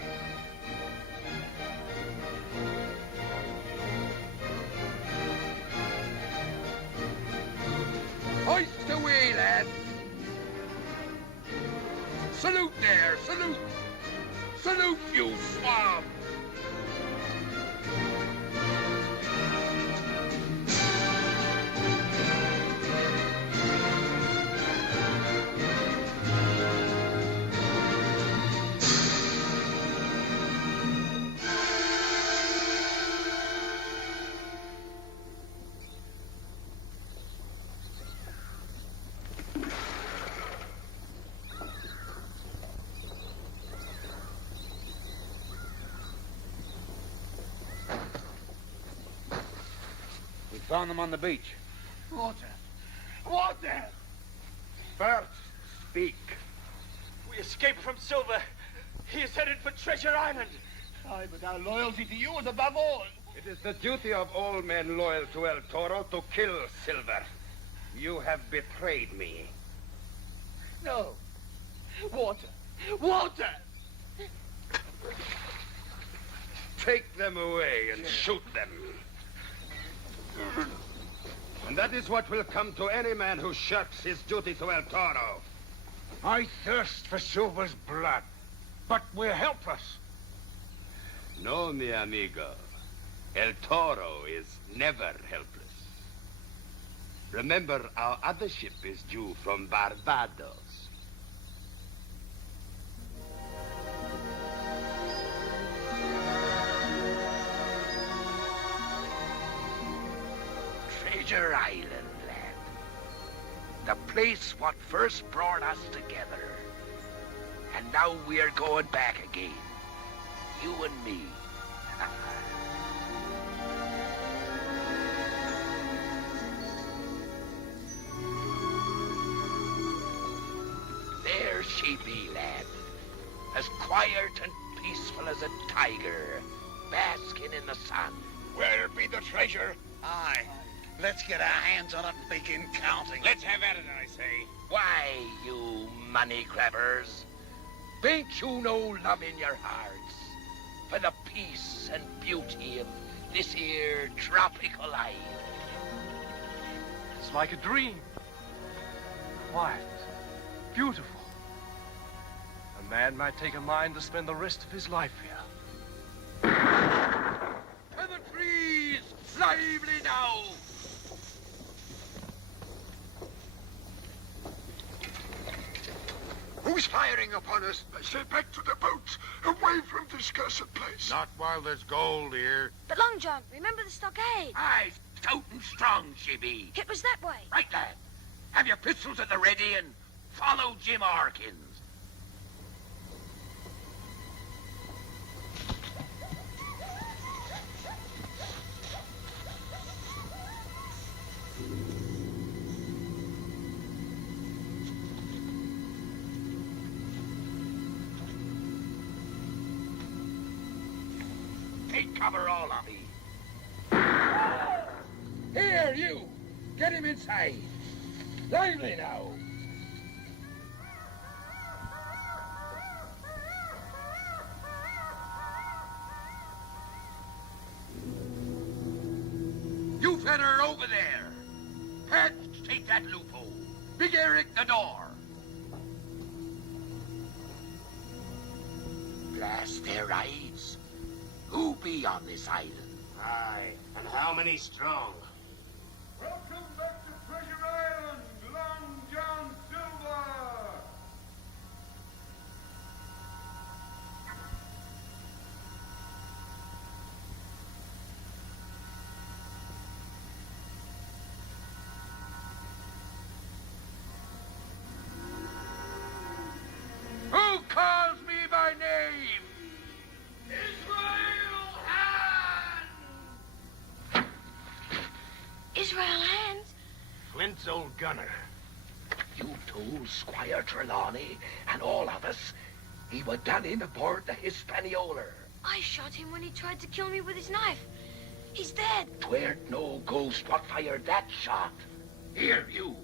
Hoist away, lad. Salute there, salute. Salute, you swab. Found them on the beach. Water! Water! First, speak. We escaped from Silver. He is headed for Treasure Island. Aye, but our loyalty to you is above all. It is the duty of all men loyal to El Toro to kill Silver. You have betrayed me. No. Water! Water! Take them away and shoot them. And that is what will come to any man who shirks his duty to El Toro. I thirst for Silver's blood, but we're helpless. No, mi amigo. El Toro is never helpless. Remember, our other ship is due from Barbados. Treasure Island, lad. The place what first brought us together. And now we're going back again. You and me. There she be, lad. As quiet and peaceful as a tiger, basking in the sun. Where be the treasure? Aye. Let's get our hands on it and begin counting. Let's have at it, I say. Why, you money grabbers? Ain't you no love in your hearts for the peace and beauty of this here tropical island? It's like a dream. Quiet. Beautiful. A man might take a mind to spend the rest of his life here. To the trees! Lively now! Who's firing upon us? I say back to the boats, away from this cursed place. Not while there's gold here. But Long John, remember the stockade? Aye, stout and strong she be. It was that way. Right, lad. Have your pistols at the ready and follow Jim Harkins. Take cover, all of ye. Here, you! Get him inside. Lively now. You feller over there. Patch, take that loophole. Big Eric, the door. blast their eyes. Who be on this island? Aye, and how many strong? Welcome back to Treasure Island, Long John Silver! Who calls me by name? Israel Hands? Flint's old gunner. You told Squire Trelawney and all of us he was done in aboard the Hispaniola. I shot him when he tried to kill me with his knife. He's dead. 'Tweren't no ghost what fired that shot. Here, you.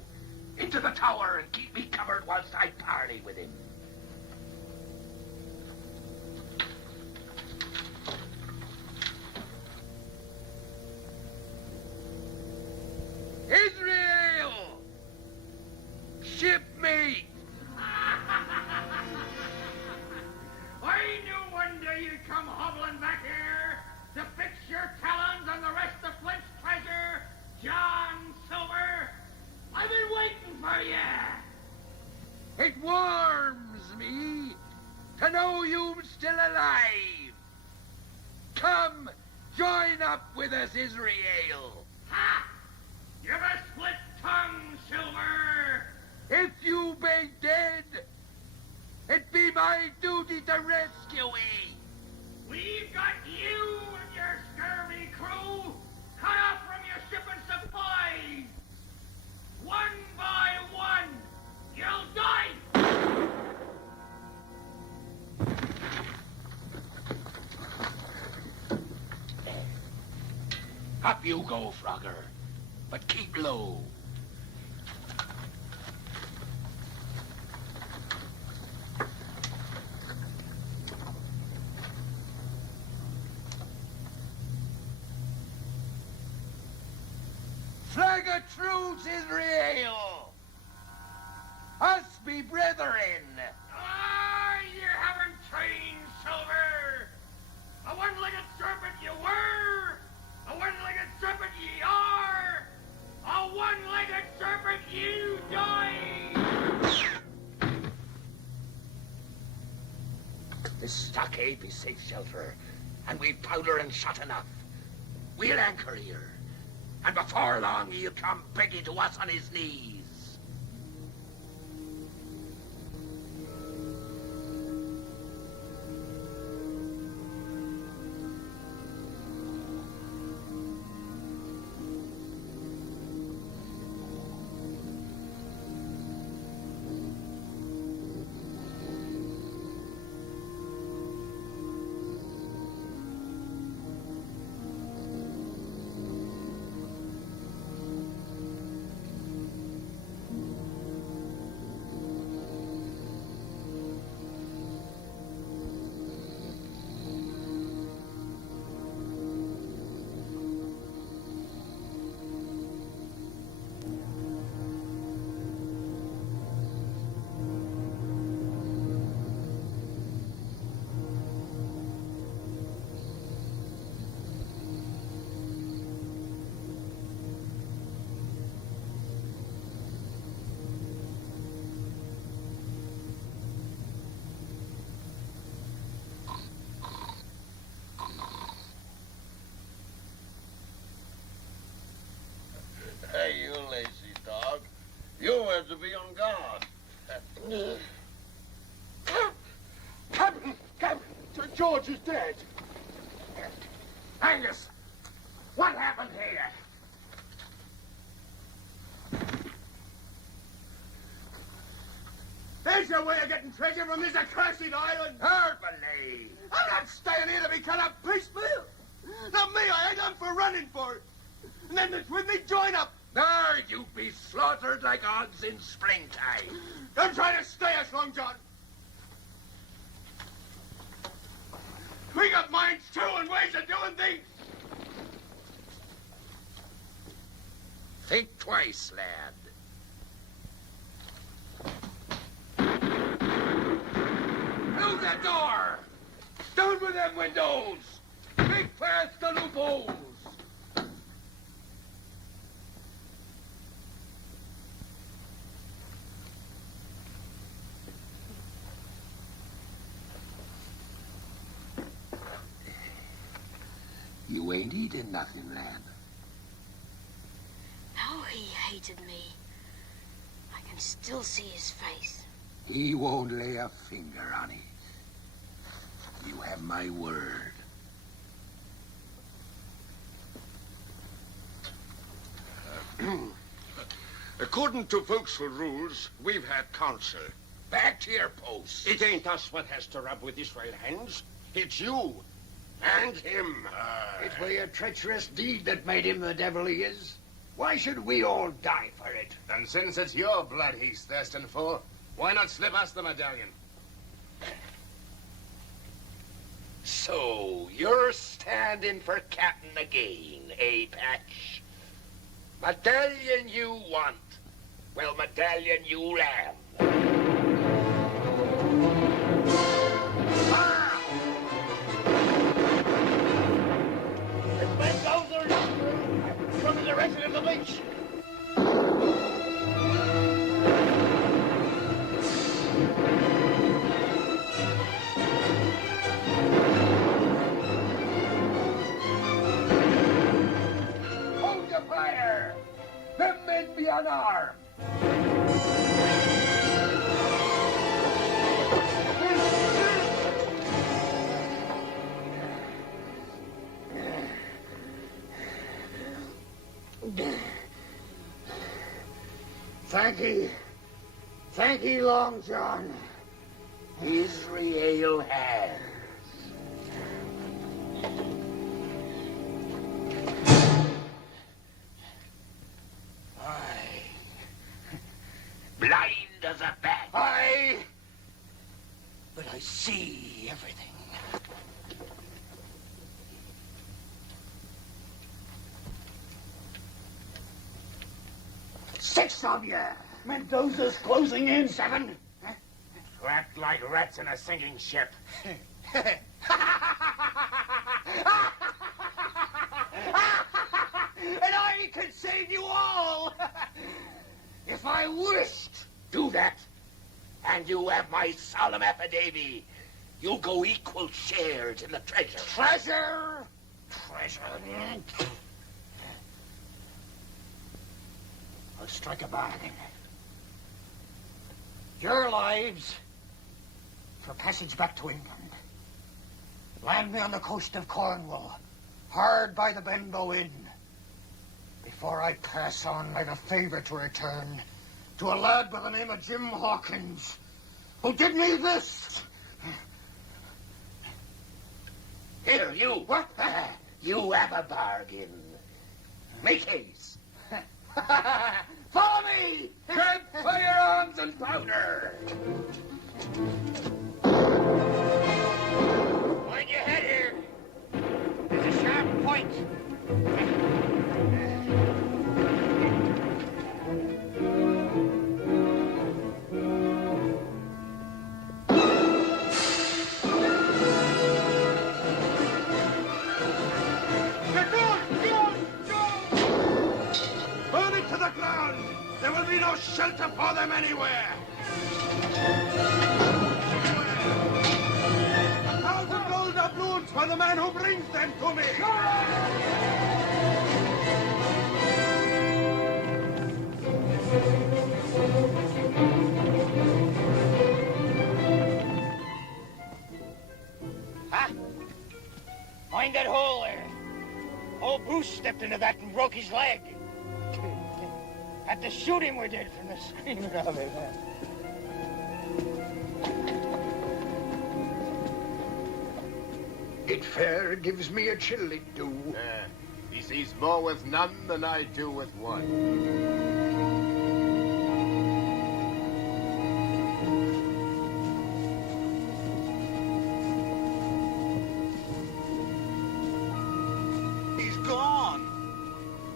Into the tower and keep me covered whilst I parley with him. Israel! Shipmate! I knew one day you'd come hobbling back here to fix your talons on the rest of Flint's treasure, John Silver. I've been waiting for you. It warms me to know you're still alive. Come, join up with us, Israel. Ha! You've a split tongue, Silver. If you be dead, it be my duty to rescue ye. We've got you and your scurvy crew cut off from your shipping supplies. One by one, you'll die. Up you go, Frogger, but keep low. Flag of truce, Israel! Us be brethren! Ah, you haven't changed, Silver. A one-legged serpent you were, a one-legged serpent ye are, a one-legged serpent you die. This stockade be safe shelter, and we've powder and shot enough. We'll anchor here, and before long he'll come begging to us on his knees. Hey, you lazy dog. You were to be on guard. Captain! George is dead. Angus, what happened here? There's your way of getting treasure from this accursed island. Hardly. I'm not staying here to be cut up piecemeal. Not me, I ain't done for running for it. And them that's with me, join up. There you be slaughtered like hogs in springtime. Don't try to stay us, Long John. We got minds too and ways of doing things. Think twice, lad. Through the door! Down with them windows! Make fast the loopholes! You ain't eating nothing, lamb. How he hated me. I can still see his face. He won't lay a finger on it. You have my word. According to Vauxhall rules, we've had counsel. Back to your posts. It ain't us what has to rub with Israel hands. It's you. And him. It were your treacherous deed that made him the devil he is. Why should we all die for it? And since it's your blood he's thirsting for, why not slip us the medallion? So, you're standing for captain again, eh, Patch? Medallion you want. Well, medallion you'll have. If Mendoza's from the direction of the beach. Hold your fire! Them men be unarmed! Thank ye, Long John. Israel has. Blind as a bat. But I see everything. Six of you. Mendoza's closing in. 7. Trapped like rats in a sinking ship. And I can save you all. If I wished. Do that, and you have my solemn affidavit. You'll go equal shares in the treasure. Treasure. I'll strike a bargain. Your lives for passage back to England. Land me on the coast of Cornwall, hard by the Benbow Inn. Before I pass on, I've a favour to return to a lad by the name of Jim Hawkins, who did me this. Here, you. What? You have a bargain. Make haste. Follow me! Grab firearms and powder. Mind your head here. There's a sharp point. Burn it to the ground! There will be no shelter for them anywhere! 1,000 gold doubloons for the man who brings them to me! Huh? Mind that hole there. Old Bruce stepped into that and broke his leg. Had to shoot him, we did, from the screaming of it. It fair gives me a chill, it do. He sees more with none than I do with one. He's gone.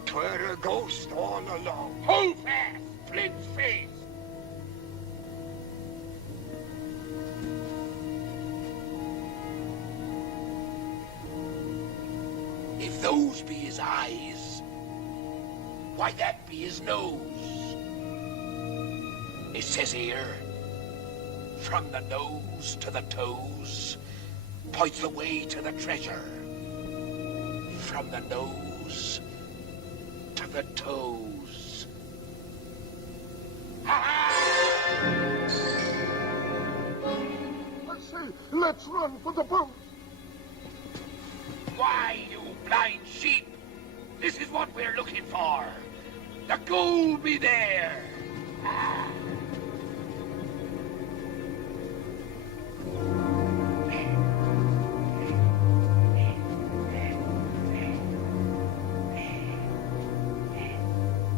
Twere a ghost all along. Hold fast, flint face. If those be his eyes, why that be his nose. It says here, from the nose to the toes, points the way to the treasure. From the nose to the toes. I say, let's run for the boat. Why, you blind sheep? This is what we're looking for. The gold be there.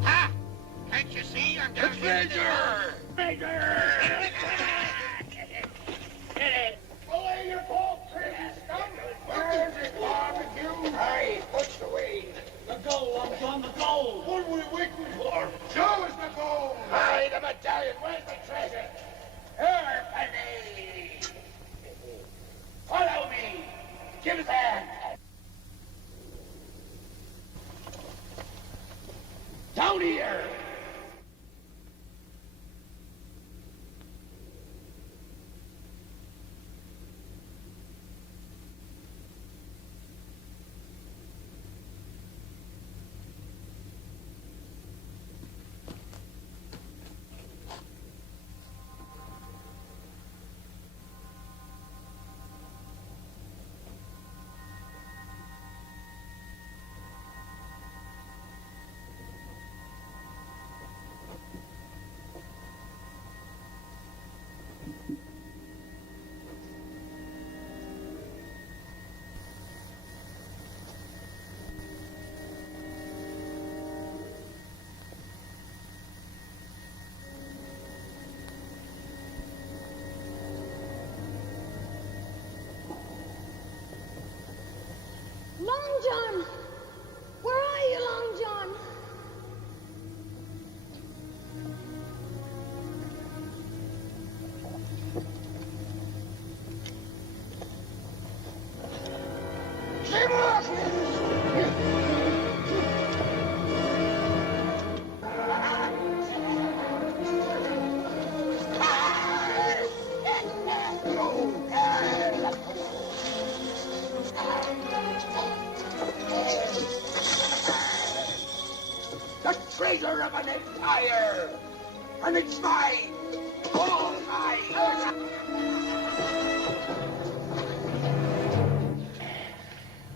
Ha! Can't you see I'm down here? Treasure! Away your fault, crazy scum! Where's it, barbecue? Hey, push away. The gold, Long John, the gold! What are we waiting for? Show us the gold! Hey, the medallion, where's the treasure? Here, Penny! Follow me! Give us a hand! Down here! Long John! Where are you, Long John? The treasure of an empire! And it's mine! All mine!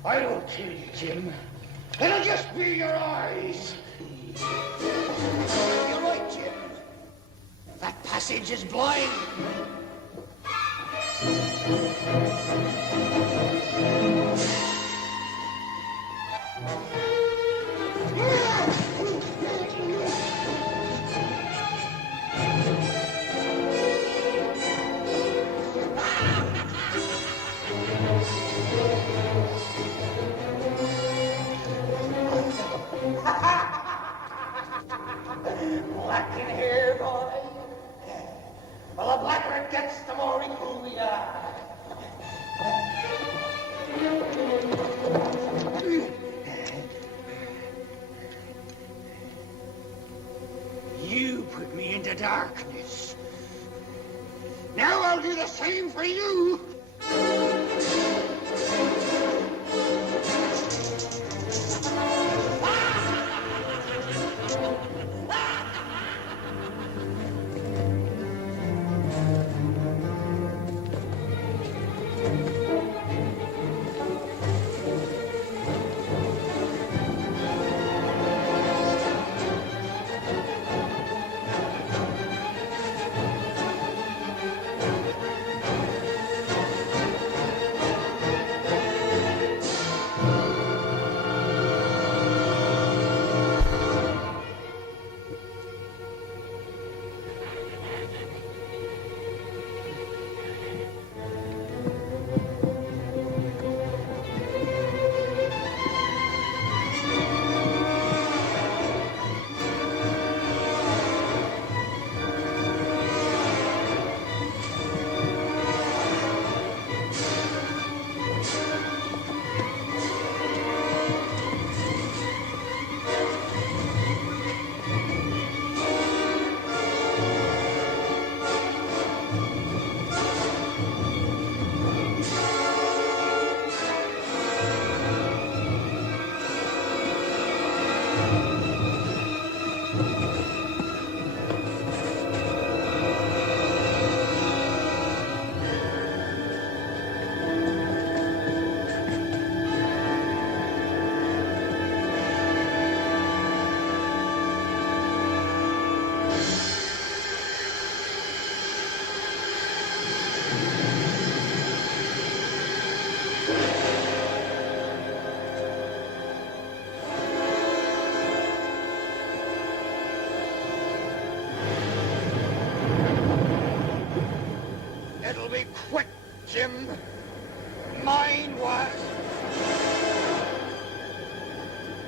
I won't kill you, Jim. It'll just be your eyes. You're right, Jim. That passage is blind. Black in hair, boy. Well, the blacker it gets, the more equal we are. You put me into darkness. Now I'll do the same for you. Jim. Mine was.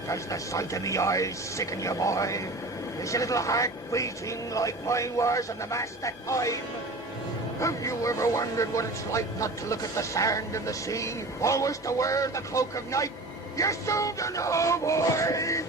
Does the sight of me eyes sicken you, boy? Is your little heart beating like mine was on the mast that time? Have you ever wondered what it's like not to look at the sand and the sea, always to wear the cloak of night? You're soon to know, boys!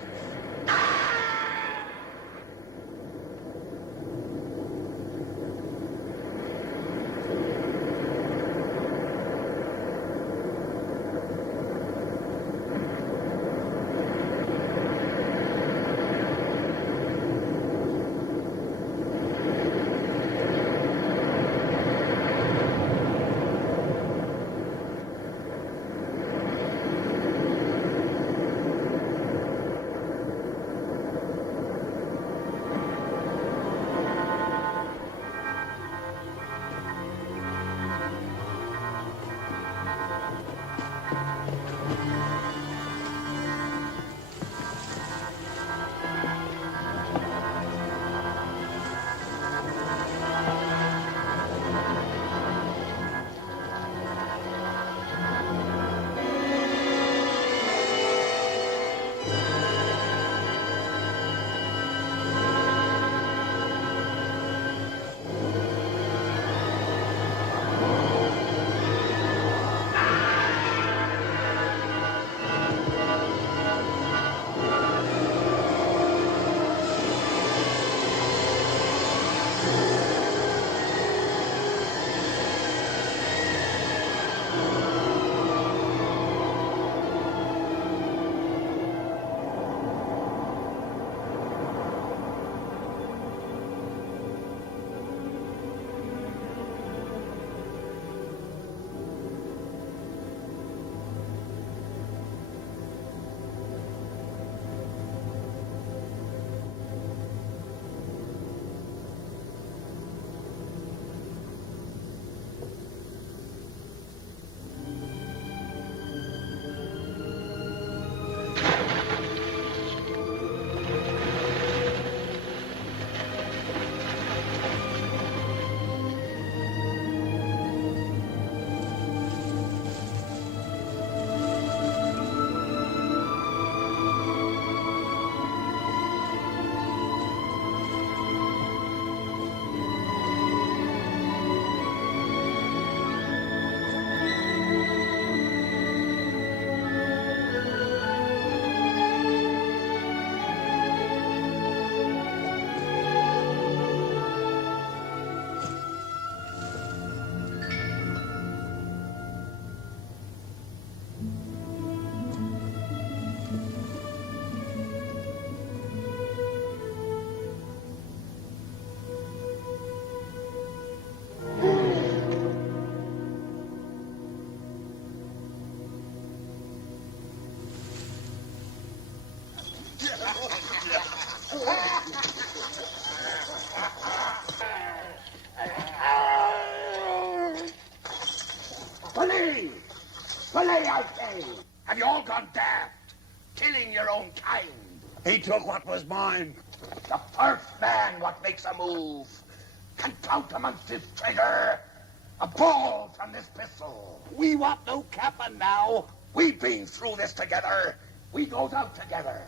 Belay! Belay, I say! Have you all gone daft? Killing your own kind. He took what was mine. The first man what makes a move can count amongst his trigger. A ball from this pistol. We want no cap'n now. We've been through this together. We goes out together.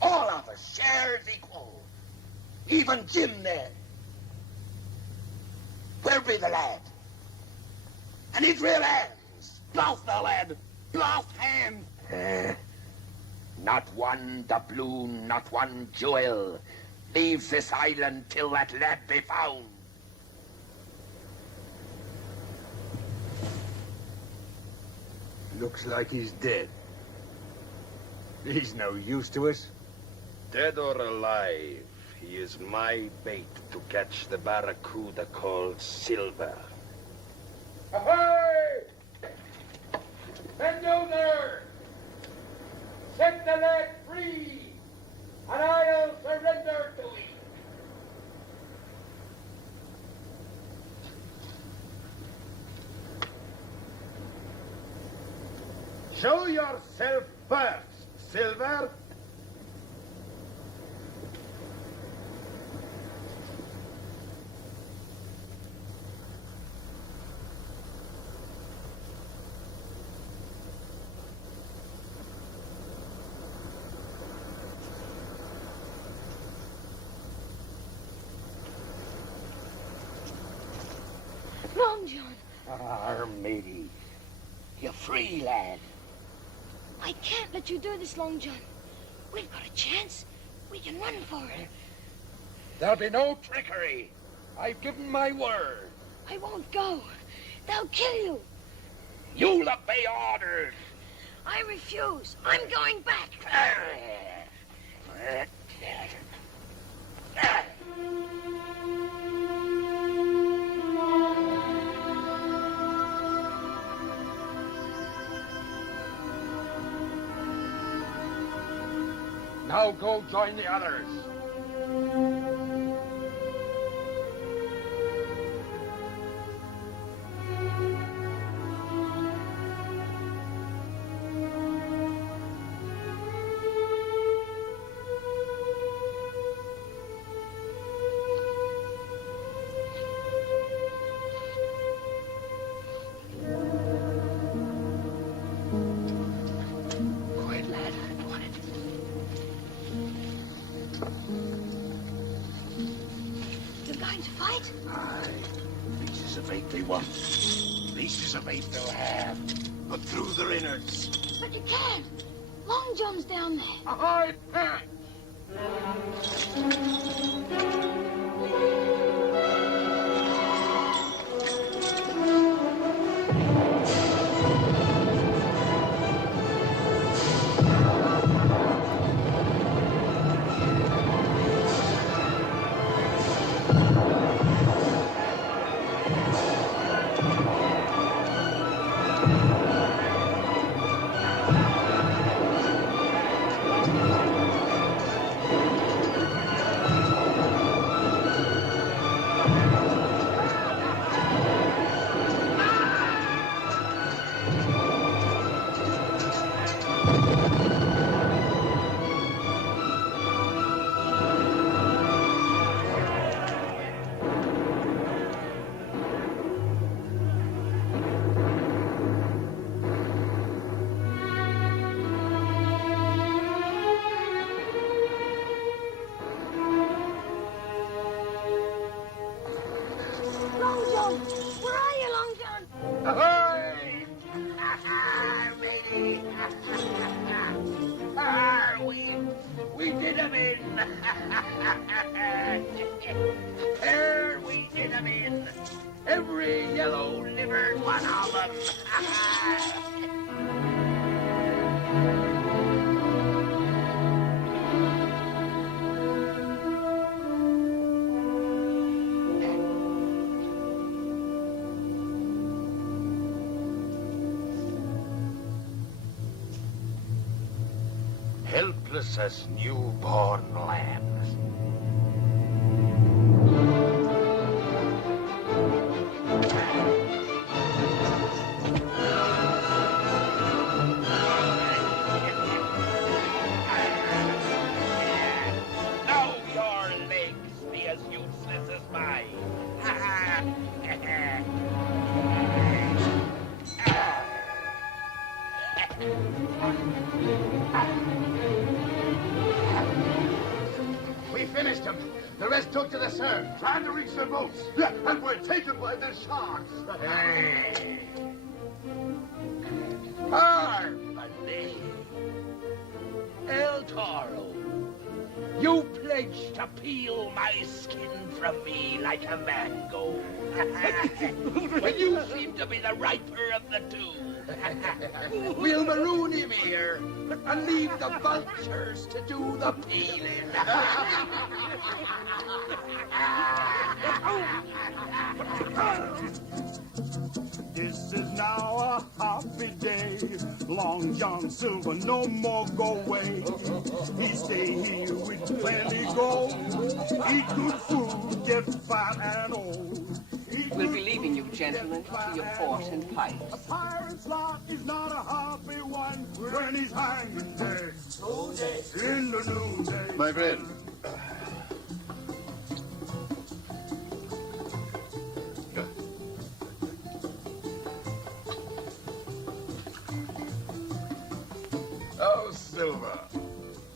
All of us shares equal. Even Jim there. Where be the lad? And his real hands. Lost the lad. Lost hands. Not one doubloon, not one jewel leaves this island till that lad be found. Looks like he's dead. He's no use to us. Dead or alive, he is my bait to catch the barracuda called Silver. Ahoy! Bulldozer! Set the lad free, and I'll surrender to him. Show yourself first, Silver. John. Ah, matey. You're free, lad. I can't let you do this, Long John. We've got a chance. We can run for it. There'll be no trickery. I've given my word. I won't go. They'll kill you. You'll obey orders. I refuse. I'm going back. Now go join the others. Quiet, lad. Go on it. You're going to fight? Aye. Pieces of eight they want. Pieces of eight they'll have. But through their innards. But you can't. Long John's down there. Ahoy, Pat! Long John! Where are you, Long John? Ahoy! Matey! We did him in! There we did him in! Every yellow-livered one of them! Helpless as newborn lambs. Now your legs be as useless as mine. We finished them. The rest took to the surf. Trying to reach their boats. And we're taken by the sharks. Harmony. El Toro, you pledged to peel my skin from me like a mango. When you seem to be the riper of the two. We'll maroon him here and leave the vultures to do the peeling. This is now a happy day. Long John Silver no more go away. He stay here with plenty gold. Eat good food, get fat and old. We'll be leaving you, gentlemen, to your port and pipes. A pirate's lot is not a happy one when he's hanging dead. In the noonday. My friend. Oh, Silver.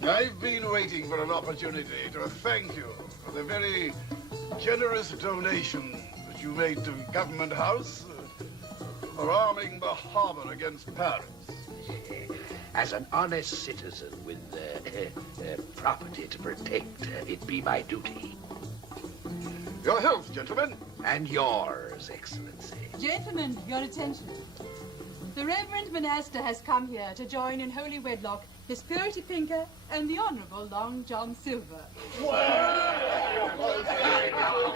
I've been waiting for an opportunity to thank you for the very generous donation that you made to Government House for arming the harbor against pirates. As an honest citizen with property to protect, it be my duty. Your health, gentlemen. And yours, Excellency. Gentlemen, your attention. The Reverend Monaster has come here to join in holy wedlock His Purity Pinker and the Honourable Long John Silver. You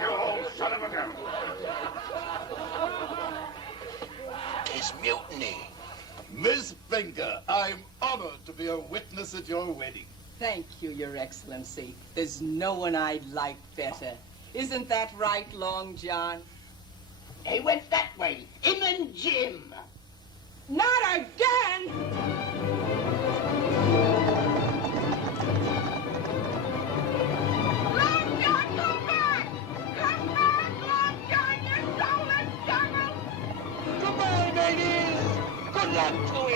old son of a gun. 'Tis mutiny. Miss Pinker, I'm honored to be a witness at your wedding. Thank you, Your Excellency. There's no one I'd like better. Isn't that right, Long John? He went that way. Him and Jim. Not again! Long John, come back! Come back, Long John, your soulless devil! Goodbye, ladies. Good luck to